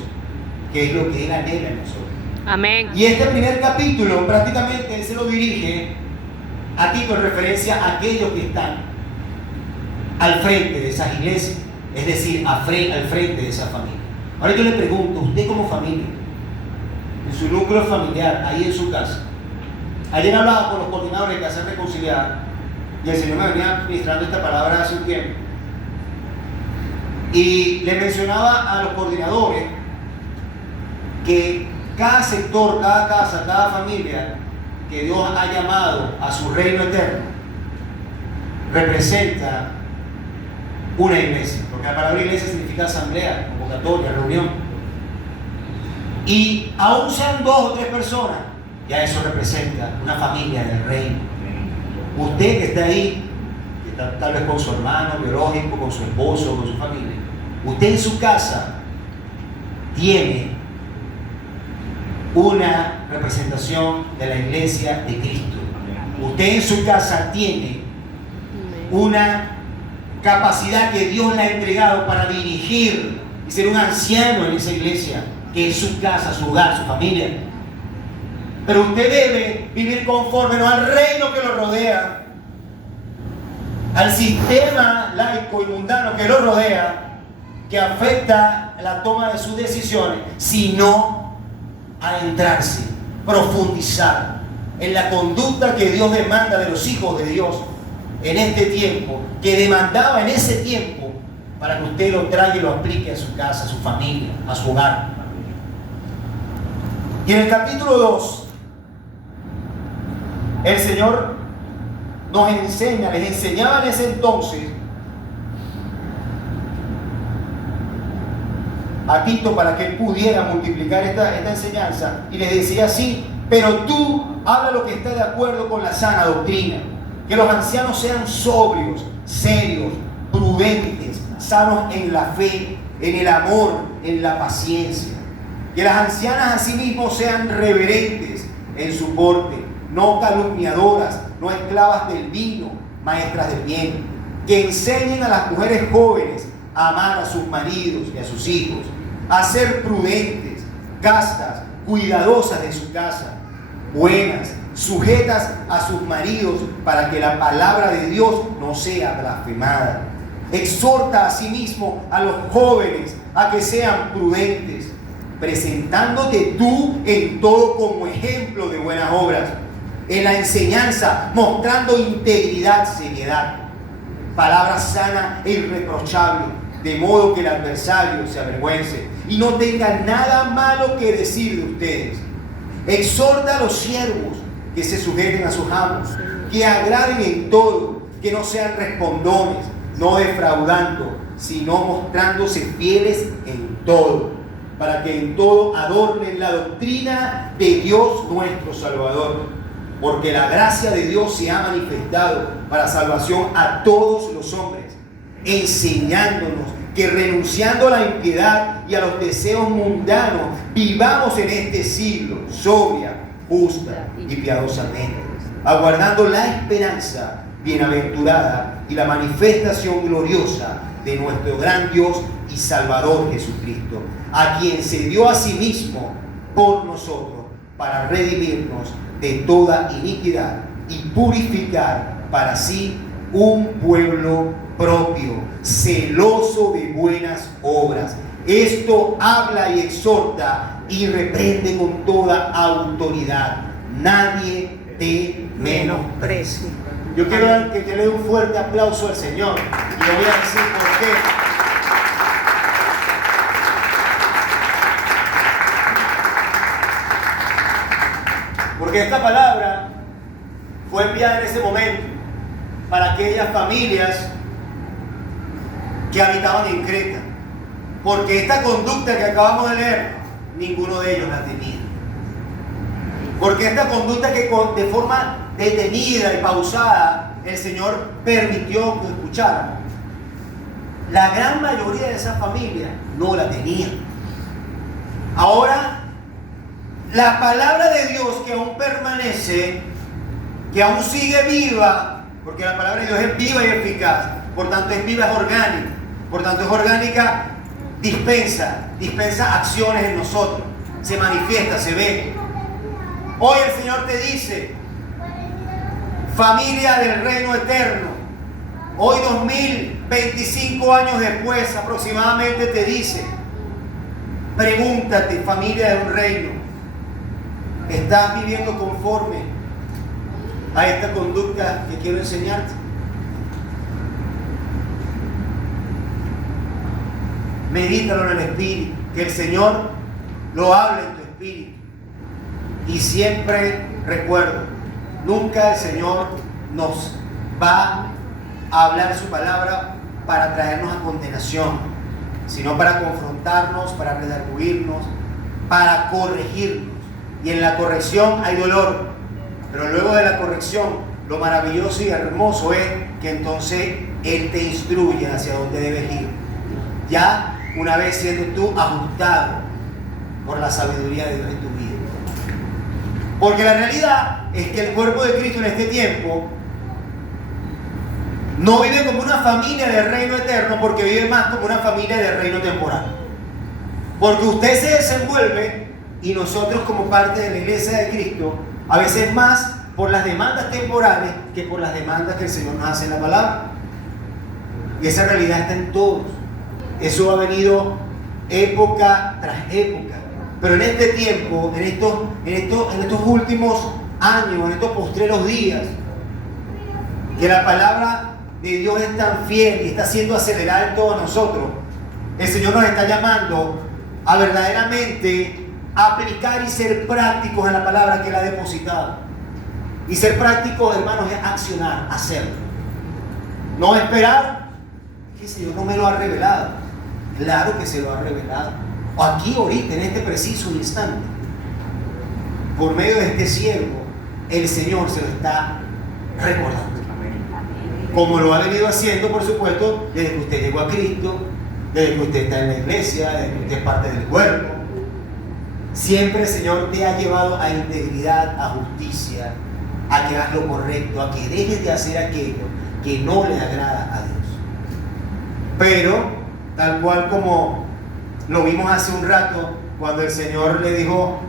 que es lo que Él anhela en nosotros. Amén. Y este primer capítulo prácticamente Él se lo dirige a Tito en referencia a aquellos que están al frente de esas iglesias, es decir, al frente de esa familia. Ahora yo le pregunto, usted como familia, en su núcleo familiar, ahí en su casa, ayer hablaba con los coordinadores de Casa Reconciliada, y el Señor me venía ministrando esta palabra hace un tiempo. Y le mencionaba a los coordinadores que cada sector, cada casa, cada familia que Dios ha llamado a su reino eterno representa una iglesia, porque la palabra iglesia significa asamblea, convocatoria, reunión. Y aún sean 2 o 3 personas, ya eso representa una familia del reino. Usted que está ahí, que está tal vez con su hermano biológico, con su esposo, con su familia, usted en su casa tiene una representación de la iglesia de Cristo. Usted en su casa tiene una capacidad que Dios le ha entregado para dirigir y ser un anciano en esa iglesia, que es su casa, su hogar, su familia. Pero usted debe vivir conforme no al reino que lo rodea, al sistema laico y mundano que lo rodea, que afecta la toma de sus decisiones, sino adentrarse, profundizar en la conducta que Dios demanda de los hijos de Dios en este tiempo, que demandaba en ese tiempo, para que usted lo traiga y lo aplique a su casa, a su familia, a su hogar. Y en el capítulo 2, el Señor nos enseña, les enseñaba en ese entonces a Tito para que él pudiera multiplicar esta enseñanza, y les decía así: pero tú habla lo que está de acuerdo con la sana doctrina, que los ancianos sean sobrios, serios, prudentes, sanos en la fe, en el amor, en la paciencia. Que las ancianas asimismo sean reverentes en su porte, no calumniadoras, no esclavas del vino, maestras del bien. Que enseñen a las mujeres jóvenes a amar a sus maridos y a sus hijos, a ser prudentes, castas, cuidadosas de su casa, buenas, sujetas a sus maridos, para que la palabra de Dios no sea blasfemada. Exhorta asimismo a los jóvenes a que sean prudentes, presentándote tú en todo como ejemplo de buenas obras, en la enseñanza mostrando integridad, seriedad, palabra sana e irreprochable, de modo que el adversario se avergüence y no tenga nada malo que decir de ustedes. Exhorta a los siervos que se sujeten a sus amos, que agraden en todo, que no sean respondones, no defraudando, sino mostrándose fieles en todo, para que en todo adornen la doctrina de Dios nuestro Salvador. Porque la gracia de Dios se ha manifestado para salvación a todos los hombres, enseñándonos que renunciando a la impiedad y a los deseos mundanos, vivamos en este siglo sobria, justa y piadosamente, aguardando la esperanza bienaventurada y la manifestación gloriosa de nuestro gran Dios y Salvador Jesucristo, a quien se dio a sí mismo por nosotros para redimirnos de toda iniquidad y purificar para sí un pueblo propio, celoso de buenas obras. Esto habla y exhorta y reprende con toda autoridad. Nadie te menosprecie. Yo quiero que le dé un fuerte aplauso al Señor, y le voy a decir por qué. Porque esta palabra fue enviada en ese momento para aquellas familias que habitaban en Creta. Porque esta conducta que acabamos de leer, ninguno de ellos la tenía. Porque esta conducta que de forma detenida y pausada el Señor permitió que escucharan, la gran mayoría de esa familia no la tenía. Ahora, la palabra de Dios que aún permanece, que aún sigue viva, porque la palabra de Dios es viva y eficaz, por tanto es viva, es orgánica, por tanto es orgánica, dispensa acciones en nosotros, se manifiesta, se ve. Hoy el Señor te dice: familia del reino eterno, hoy 2025 años después aproximadamente te dice: pregúntate, familia de un reino, ¿estás viviendo conforme a esta conducta que quiero enseñarte? medítalo en el espíritu, que el Señor lo hable en tu espíritu. Y siempre recuerdo, nunca el Señor nos va a hablar su palabra para traernos a condenación, sino para confrontarnos, para redarguirnos, para corregirnos. Y en la corrección hay dolor, pero luego de la corrección, lo maravilloso y hermoso es que entonces Él te instruye hacia dónde debes ir. Ya una vez siendo tú ajustado por la sabiduría de Dios en tu vida. Porque la realidad es que el cuerpo de Cristo en este tiempo no vive como una familia del reino eterno, porque vive más como una familia del reino temporal. Porque usted se desenvuelve y nosotros como parte de la iglesia de Cristo, a veces más por las demandas temporales que por las demandas que el Señor nos hace en la palabra. Y esa realidad está en todos. Eso ha venido época tras época. Pero en este tiempo, en estos últimos años, en estos postreros días, que la palabra de Dios es tan fiel y está siendo acelerada en todos nosotros, el Señor nos está llamando a verdaderamente aplicar y ser prácticos en la palabra que Él ha depositado. Y ser prácticos, hermanos, es accionar, hacerlo. No esperar que el Señor no me lo ha revelado. Claro que se lo ha revelado. Aquí, ahorita, en este preciso instante, por medio de este siervo, el Señor se lo está recordando. Como lo ha venido haciendo, por supuesto, desde que usted llegó a Cristo, desde que usted está en la iglesia, desde que usted es parte del cuerpo. Siempre el Señor te ha llevado a integridad, a justicia, a que hagas lo correcto, a que dejes de hacer aquello que no le agrada a Dios. Pero, tal cual como lo vimos hace un rato, cuando el Señor le dijo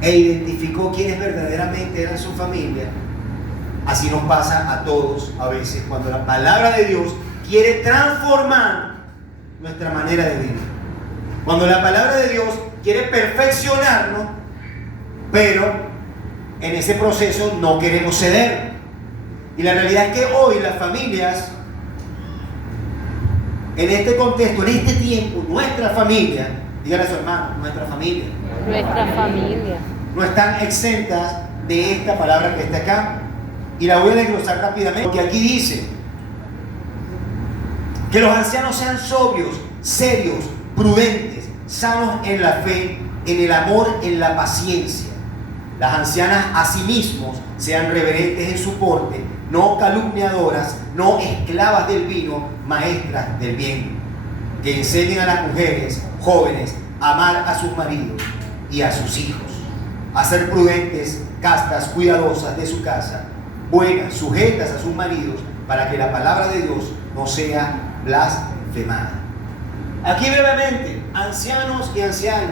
e identificó quiénes verdaderamente eran su familia, así nos pasa a todos a veces, cuando la palabra de Dios quiere transformar nuestra manera de vivir. Cuando la palabra de Dios quiere perfeccionarnos, pero en ese proceso no queremos ceder. Y la realidad es que hoy las familias, en este contexto, en este tiempo, nuestra familia, dígale a su hermano, nuestra familia, no están exentas de esta palabra que está acá. Y la voy a desglosar rápidamente, porque aquí dice que los ancianos sean sobrios, serios, prudentes, sanos en la fe, en el amor, en la paciencia. Las ancianas asimismo sean reverentes en su porte, no calumniadoras, no esclavas del vino, maestras del bien. Que enseñen a las mujeres jóvenes a amar a sus maridos y a sus hijos, a ser prudentes, castas, cuidadosas de su casa, buenas, sujetas a sus maridos, para que la palabra de Dios no sea blasfemada. Aquí brevemente, ancianos y ancianas,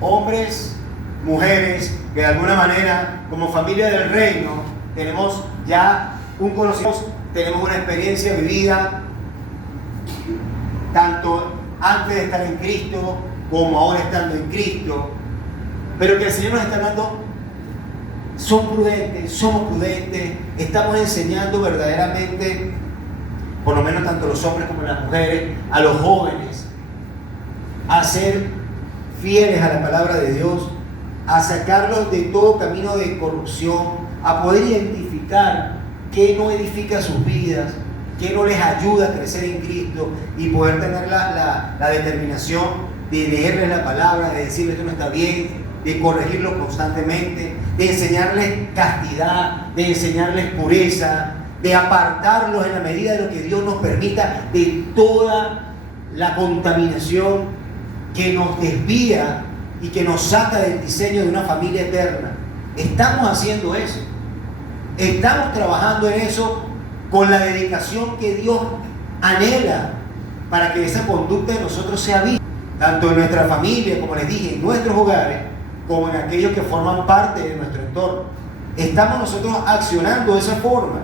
hombres, mujeres, que de alguna manera, como familia del reino, tenemos ya un conocimiento, tenemos una experiencia vivida, tanto antes de estar en Cristo, como ahora estando en Cristo, pero que el Señor nos está hablando. Son prudentes, somos prudentes, estamos enseñando verdaderamente, por lo menos tanto los hombres como las mujeres, a los jóvenes, a ser fieles a la palabra de Dios, a sacarlos de todo camino de corrupción, a poder identificar qué no edifica sus vidas, qué no les ayuda a crecer en Cristo, y poder tener la determinación de leerles la palabra, de decirles esto no está bien, de corregirlos constantemente, de enseñarles castidad, de enseñarles pureza, de apartarlos en la medida de lo que Dios nos permita de toda la contaminación que nos desvía y que nos saca del diseño de una familia eterna. Estamos haciendo eso, estamos trabajando en eso con la dedicación que Dios anhela para que esa conducta de nosotros sea vista, tanto en nuestra familia, como les dije, en nuestros hogares, como en aquellos que forman parte de nuestro entorno. Estamos nosotros accionando de esa forma.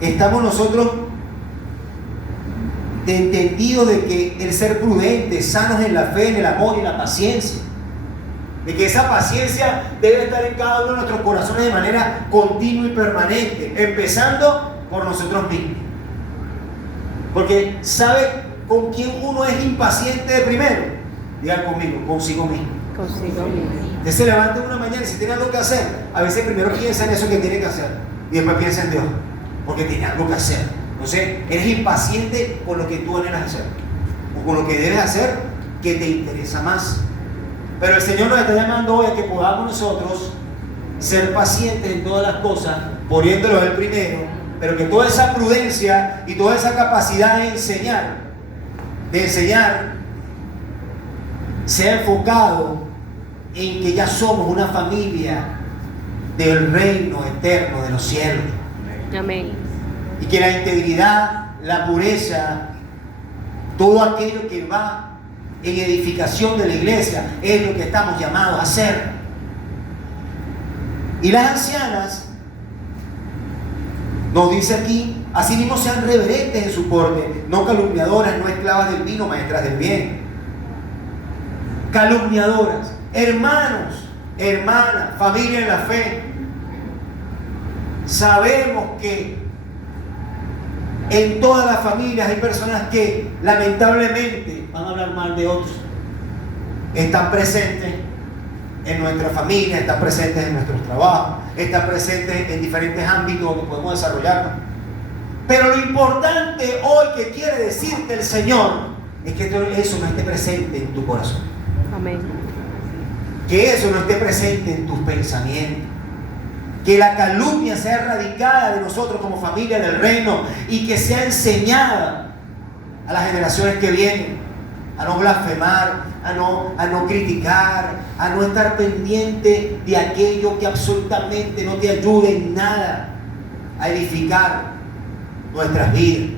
Estamos nosotros entendidos de que el ser prudentes, sanos en la fe, en el amor y en la paciencia, de que esa paciencia debe estar en cada uno de nuestros corazones de manera continua y permanente, empezando por nosotros mismos. Porque ¿sabe con quién uno es impaciente de primero? Digan conmigo, consigo mismo. Consigo mismo. Usted se levanta una mañana y si tiene algo que hacer, a veces primero piensa en eso que tiene que hacer y después piensa en Dios, porque tiene algo que hacer. Entonces, eres impaciente con lo que tú anhelas hacer o con lo que debes hacer que te interesa más. Pero el Señor nos está llamando hoy a que podamos nosotros ser pacientes en todas las cosas, poniéndolo a Él primero, pero que toda esa prudencia y toda esa capacidad de enseñar, sea enfocado en que ya somos una familia del reino eterno de los cielos. Amén. Y que la integridad, la pureza, todo aquello que va en edificación de la iglesia es lo que estamos llamados a hacer. Y las ancianas, nos dice aquí, asimismo sean reverentes en su porte, no calumniadoras, no esclavas del vino, maestras del bien. Calumniadoras, hermanos, hermanas, familia en la fe. Sabemos que en todas las familias hay personas que lamentablemente van a hablar mal de otros. Están presentes en nuestra familia, están presentes en nuestros trabajos, están presentes en diferentes ámbitos donde podemos desarrollarnos. Pero lo importante hoy que quiere decirte el Señor es que eso no esté presente en tu corazón. Amén. Que eso no esté presente en tus pensamientos. Que la calumnia sea erradicada de nosotros como familia del reino y que sea enseñada a las generaciones que vienen a no blasfemar, a no criticar, a no estar pendiente de aquello que absolutamente no te ayude en nada a edificar nuestras vidas.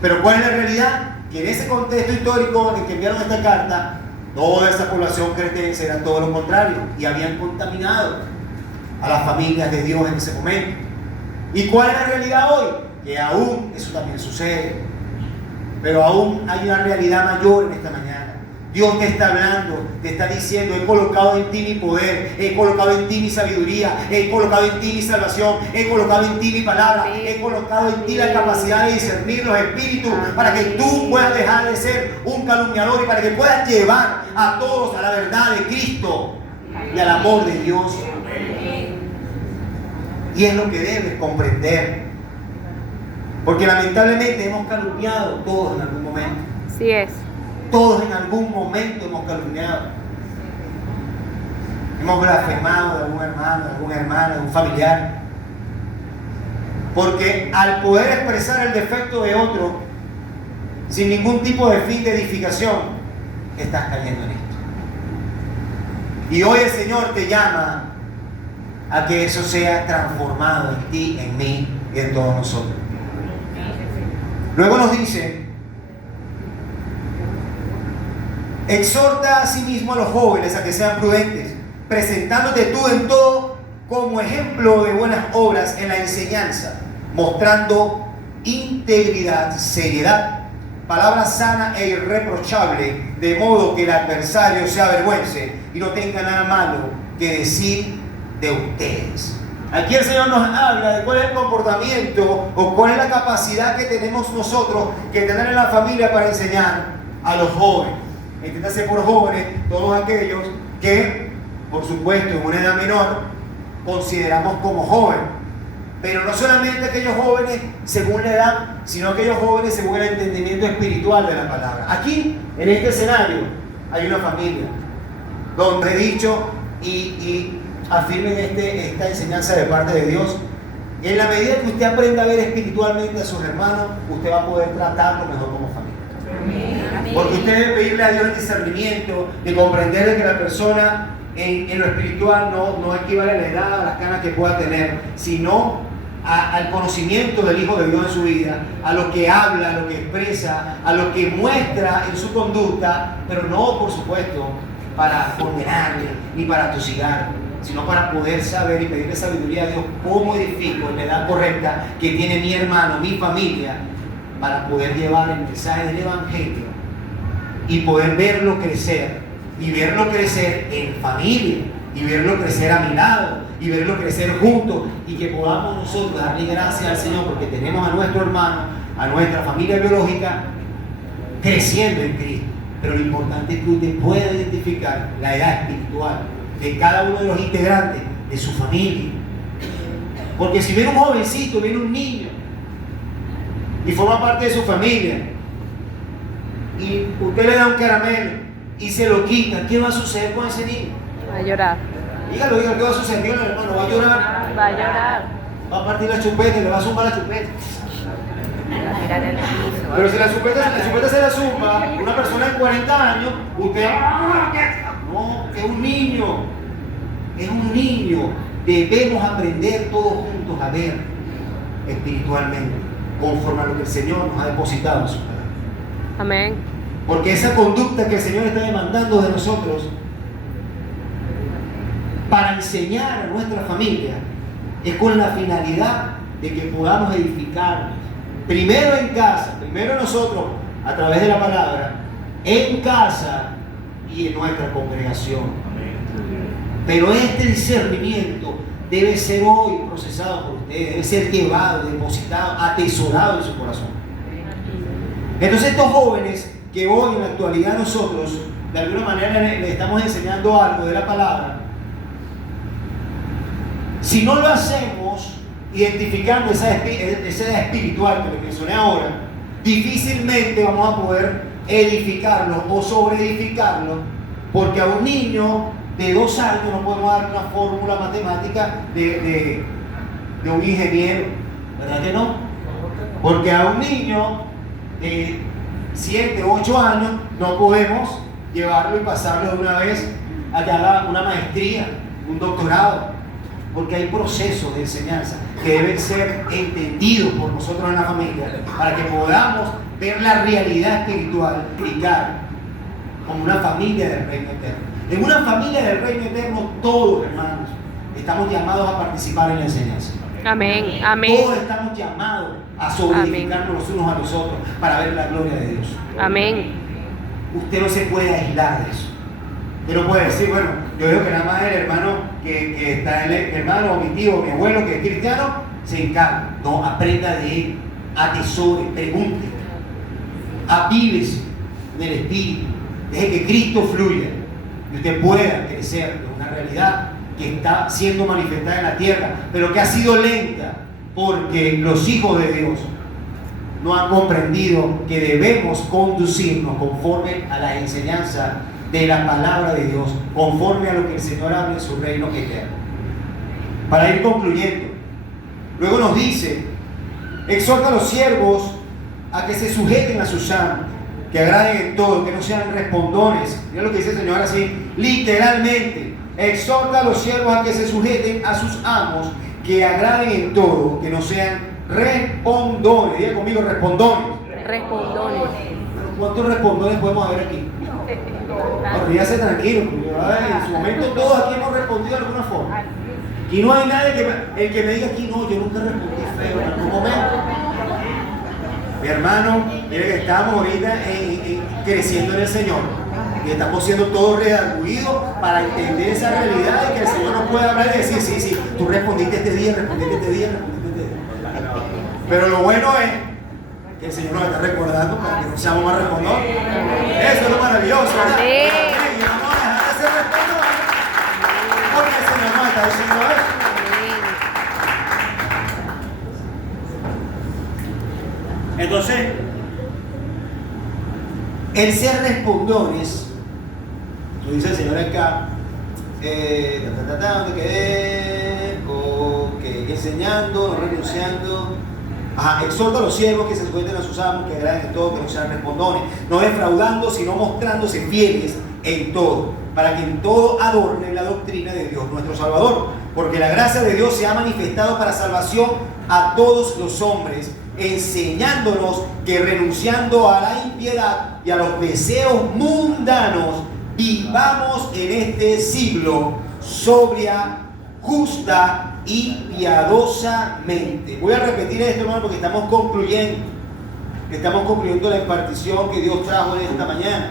Pero ¿cuál es la realidad? Que en ese contexto histórico en el que enviaron esta carta, toda esa población cretense era todo lo contrario y habían contaminado a las familias de Dios en ese momento. ¿Y cuál es la realidad hoy? Que aún eso también sucede, pero aún hay una realidad mayor en esta mañana. Dios te está hablando, te está diciendo: he colocado en ti mi poder, he colocado en ti mi sabiduría, he colocado en ti mi salvación, he colocado en ti mi palabra, he colocado en ti la capacidad de discernir los espíritus para que tú puedas dejar de ser un calumniador y para que puedas llevar a todos a la verdad de Cristo y al amor de Dios. Y es lo que debes comprender, porque lamentablemente hemos calumniado todos en algún momento. Así es. Todos en algún momento hemos calumniado. Hemos blasfemado de algún hermano, de alguna hermana, de un familiar. Porque al poder expresar el defecto de otro sin ningún tipo de fin de edificación, estás cayendo en esto. Y hoy el Señor te llama a que eso sea transformado en ti, en mí y en todos nosotros. Luego nos dice: exhorta a sí mismo a los jóvenes a que sean prudentes, presentándote tú en todo como ejemplo de buenas obras en la enseñanza, mostrando integridad, seriedad, palabra sana e irreprochable, de modo que el adversario se avergüence y no tenga nada malo que decir de ustedes. Aquí el Señor nos habla de cuál es el comportamiento o cuál es la capacidad que tenemos nosotros que tener en la familia para enseñar a los jóvenes. Entiéndase por jóvenes todos aquellos que, por supuesto, en una edad menor consideramos como jóvenes, pero no solamente aquellos jóvenes según la edad, sino aquellos jóvenes según el entendimiento espiritual de la palabra. Aquí, en este escenario, hay una familia donde he dicho y afirmen esta enseñanza de parte de Dios. En la medida que usted aprenda a ver espiritualmente a sus hermanos, usted va a poder tratarlo mejor como familia. Porque usted debe pedirle a Dios el discernimiento de comprender de que la persona en lo espiritual no equivale a la edad, a las canas que pueda tener, sino al conocimiento del Hijo de Dios en su vida, a lo que habla, a lo que expresa, a lo que muestra en su conducta, pero no, por supuesto, para condenarle ni para atosigarle, sino para poder saber y pedirle sabiduría a Dios cómo edifico en la edad correcta que tiene mi hermano, mi familia, para poder llevar el mensaje del Evangelio y poder verlo crecer, y verlo crecer en familia, y verlo crecer a mi lado, y verlo crecer juntos, y que podamos nosotros darle gracias al Señor porque tenemos a nuestro hermano, a nuestra familia biológica, creciendo en Cristo. Pero lo importante es que usted pueda identificar la edad espiritual de cada uno de los integrantes de su familia. Porque si viene un jovencito, viene un niño y forma parte de su familia, y usted le da un caramelo y se lo quita, ¿qué va a suceder con ese niño? Va a llorar. Dígalo, ¿qué va a suceder? Dígalo, hermano, va a llorar, Va a llorar. va a partir la chupeta, le va a zumbar la chupeta. Va a tirar el piso. Pero si la chupeta se la zumba una persona de 40 años, usted, no, es un niño, es un niño. Debemos aprender todos juntos a ver espiritualmente, conforme a lo que el Señor nos ha depositado en su palabra. Amén. Porque esa conducta que el Señor está demandando de nosotros para enseñar a nuestra familia es con la finalidad de que podamos edificarnos. Primero en casa, primero nosotros a través de la palabra, en casa y en nuestra congregación. Pero este discernimiento debe ser hoy procesado por ustedes, debe ser llevado, depositado, atesorado en su corazón. Entonces estos jóvenes que hoy en la actualidad nosotros de alguna manera le estamos enseñando algo de la palabra, si no lo hacemos identificando esa edad espiritual que les mencioné ahora, difícilmente vamos a poder edificarlo o sobreedificarlo, porque a un niño de 2 años no podemos dar una fórmula matemática de un ingeniero, ¿verdad que no? Porque a un niño de 7, 8 años no podemos llevarlo y pasarlo de una vez a una maestría, un doctorado, porque hay procesos de enseñanza que deben ser entendidos por nosotros en la familia para que podamos ver la realidad espiritual, aplicar como una familia del reino eterno. En una familia del reino eterno, todos, hermanos, estamos llamados a participar en la enseñanza. Amén. Amén. Todos estamos llamados a sobreedificarnos los unos a los otros para ver la gloria de Dios. Amén. Usted no se puede aislar de eso. Usted no puede decir, bueno, yo veo que nada más el hermano que está en el hermano, o mi tío, o mi abuelo que es cristiano, se encarga. No, aprenda de él, atesore, pregunte, avívese en el espíritu, deje que Cristo fluya y usted pueda crecer en una realidad que está siendo manifestada en la tierra, pero que ha sido lenta porque los hijos de Dios no han comprendido que debemos conducirnos conforme a la enseñanza de la palabra de Dios, conforme a lo que el Señor habla en su reino eterno. Para ir concluyendo, luego nos dice: exhorta a los siervos a que se sujeten a sus amos, que agraden en todo, que no sean respondones. Mira lo que dice el Señor así, literalmente: exhorta a los siervos a que se sujeten a sus amos, que agraden en todo, que no sean respondones. Diga conmigo, respondones. Respondones. ¿Cuántos respondones podemos haber aquí? No, ríase tranquilo, porque en su momento todos aquí hemos respondido de alguna forma. Aquí no hay nadie el que me diga aquí, no, yo nunca respondí feo en algún momento. Mi hermano, mire que estamos ahorita creciendo en el Señor y estamos siendo todos redarguidos para entender esa realidad y que el Señor nos pueda hablar y decir, sí, tú respondiste este día, respondiste este día. Pero lo bueno es que el Señor nos está recordando para que no seamos más respondores. Eso es lo maravilloso, ¿verdad? Amén. Y no vamos a dejar de ser respondores porque el Señor nos está diciendo eso. Entonces, el ser respondones, lo dice el Señor acá, ¿dónde quedé? Ok, enseñando, no renunciando. Exhorta a los siervos que se sujeten a sus amos, que agraden en todo, que no sean respondones, no defraudando, sino mostrándose fieles en todo, para que en todo adornen la doctrina de Dios nuestro Salvador, porque la gracia de Dios se ha manifestado para salvación a todos los hombres, enseñándonos que renunciando a la impiedad y a los deseos mundanos, vivamos en este siglo sobria, justa y piadosamente. Voy a repetir esto, hermano, porque estamos concluyendo la impartición que Dios trajo en esta mañana.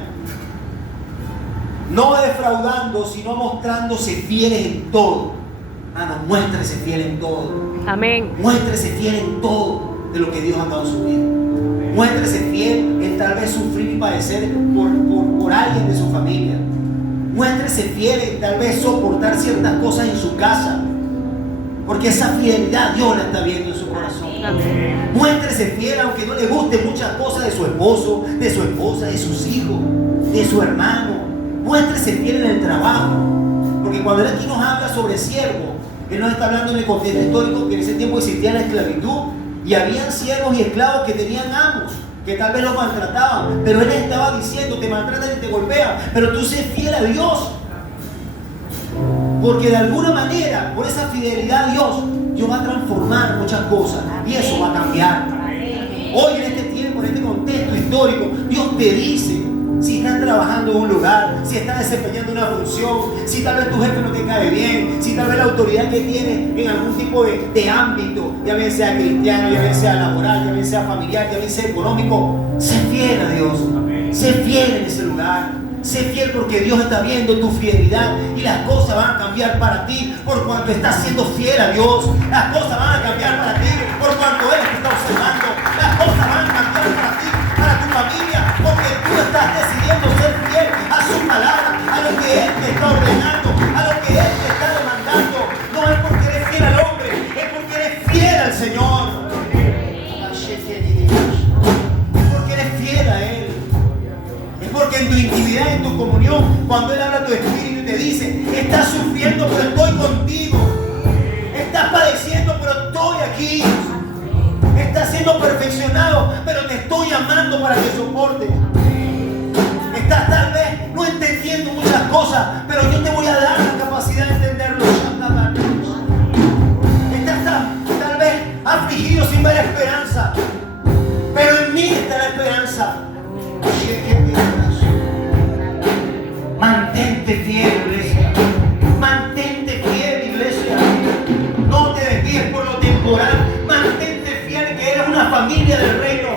No defraudando, sino mostrándose fieles en todo. Hermano, muéstrese fiel en todo. Amén. Muéstrese fiel en todo de lo que Dios ha dado en su vida. Muéstrese fiel en tal vez sufrir y padecer por alguien de su familia. Muéstrese fiel en tal vez soportar ciertas cosas en su casa, porque esa fidelidad Dios la está viendo en su corazón. Amén. Muéstrese fiel aunque no le gusten muchas cosas de su esposo, de su esposa, de sus hijos, de su hermano. Muéstrese fiel en el trabajo, porque cuando Él aquí nos habla sobre siervo, Él nos está hablando en el contexto histórico que en ese tiempo existía la esclavitud y habían siervos y esclavos que tenían amos que tal vez los maltrataban, pero Él estaba diciendo: te maltratan y te golpean, pero tú sé fiel a Dios, porque de alguna manera, por esa fidelidad a Dios va a transformar muchas cosas y eso va a cambiar. Hoy en este tiempo, en este contexto histórico, Dios te dice: si estás trabajando en un lugar, si estás desempeñando una función, si tal vez tu jefe no te cae bien, si tal vez la autoridad que tienes en algún tipo de ámbito, ya bien sea cristiano, ya bien sea laboral, ya bien sea familiar, ya bien sea económico, sé fiel a Dios. Sé fiel en ese lugar. Sé fiel porque Dios está viendo tu fidelidad y las cosas van a cambiar para ti por cuanto estás siendo fiel a Dios. Las cosas van a cambiar para ti por cuanto Él te está observando. Las cosas van a cambiar para ti, para tu familia, porque tú estás decidiendo ser fiel a su palabra, a lo que Él te está ordenando, a lo que Él te está demandando. No es porque eres fiel al hombre, es porque eres fiel al Señor. Es porque eres fiel a Él. Es porque en tu intimidad, en tu comunión, cuando Él habla a tu espíritu y te dice: estás sufriendo pero estoy contigo, estás padeciendo pero estoy aquí, estás siendo perfeccionado pero te estoy amando para que soportes. Estás tal vez no entendiendo muchas cosas, pero yo te voy a dar la capacidad de entenderlo. Estás tal vez afligido sin ver esperanza, pero en mí está la esperanza. Mantente fiel, iglesia. Mantente fiel, iglesia. No te desvíes por lo temporal. Mantente fiel que eres una familia del reino,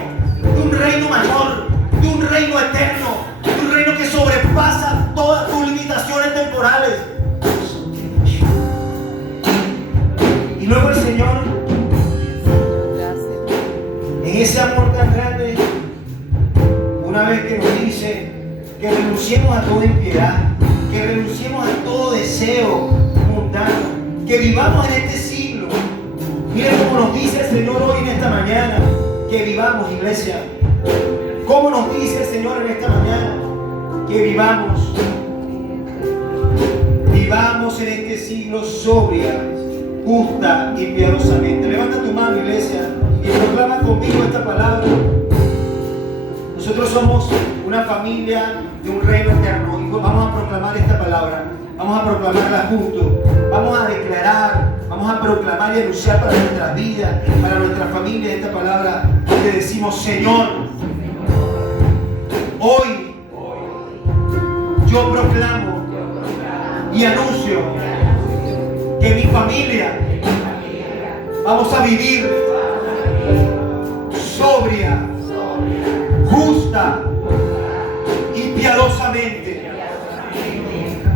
de un reino mayor, de un reino eterno, de un reino que sobrepasa todas tus limitaciones temporales. Y luego el Señor, en ese amor tan grande, una vez que nos dice que renunciemos a toda impiedad, que renunciemos a todo deseo mundano, que vivamos en este siglo. Miren cómo nos dice el Señor hoy en esta mañana, que vivamos, iglesia. ¿Cómo nos dice el Señor en esta mañana? Que vivamos en este siglo sobria, justa y piadosamente. Levanta tu mano, iglesia, y proclama conmigo esta palabra. Nosotros somos una familia de un reino eterno y vamos a proclamar esta palabra. Vamos a proclamarla juntos. Vamos a declarar, vamos a proclamar y anunciar para nuestras vidas, para nuestra familia esta palabra. Le decimos: Señor, hoy yo proclamo y anuncio que mi familia vamos a vivir sobria, justa y piadosamente,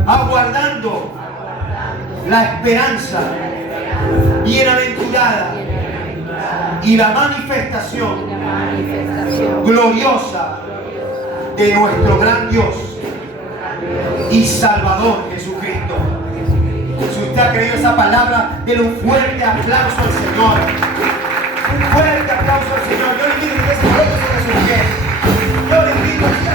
aguardando la esperanza bienaventurada y la manifestación gloriosa de nuestro gran Dios y Salvador Jesucristo. Si usted ha creído esa palabra, denle un fuerte aplauso al Señor. Un fuerte aplauso al Señor. Yo le invito a que se ponga sobre su pie. Yo le invito a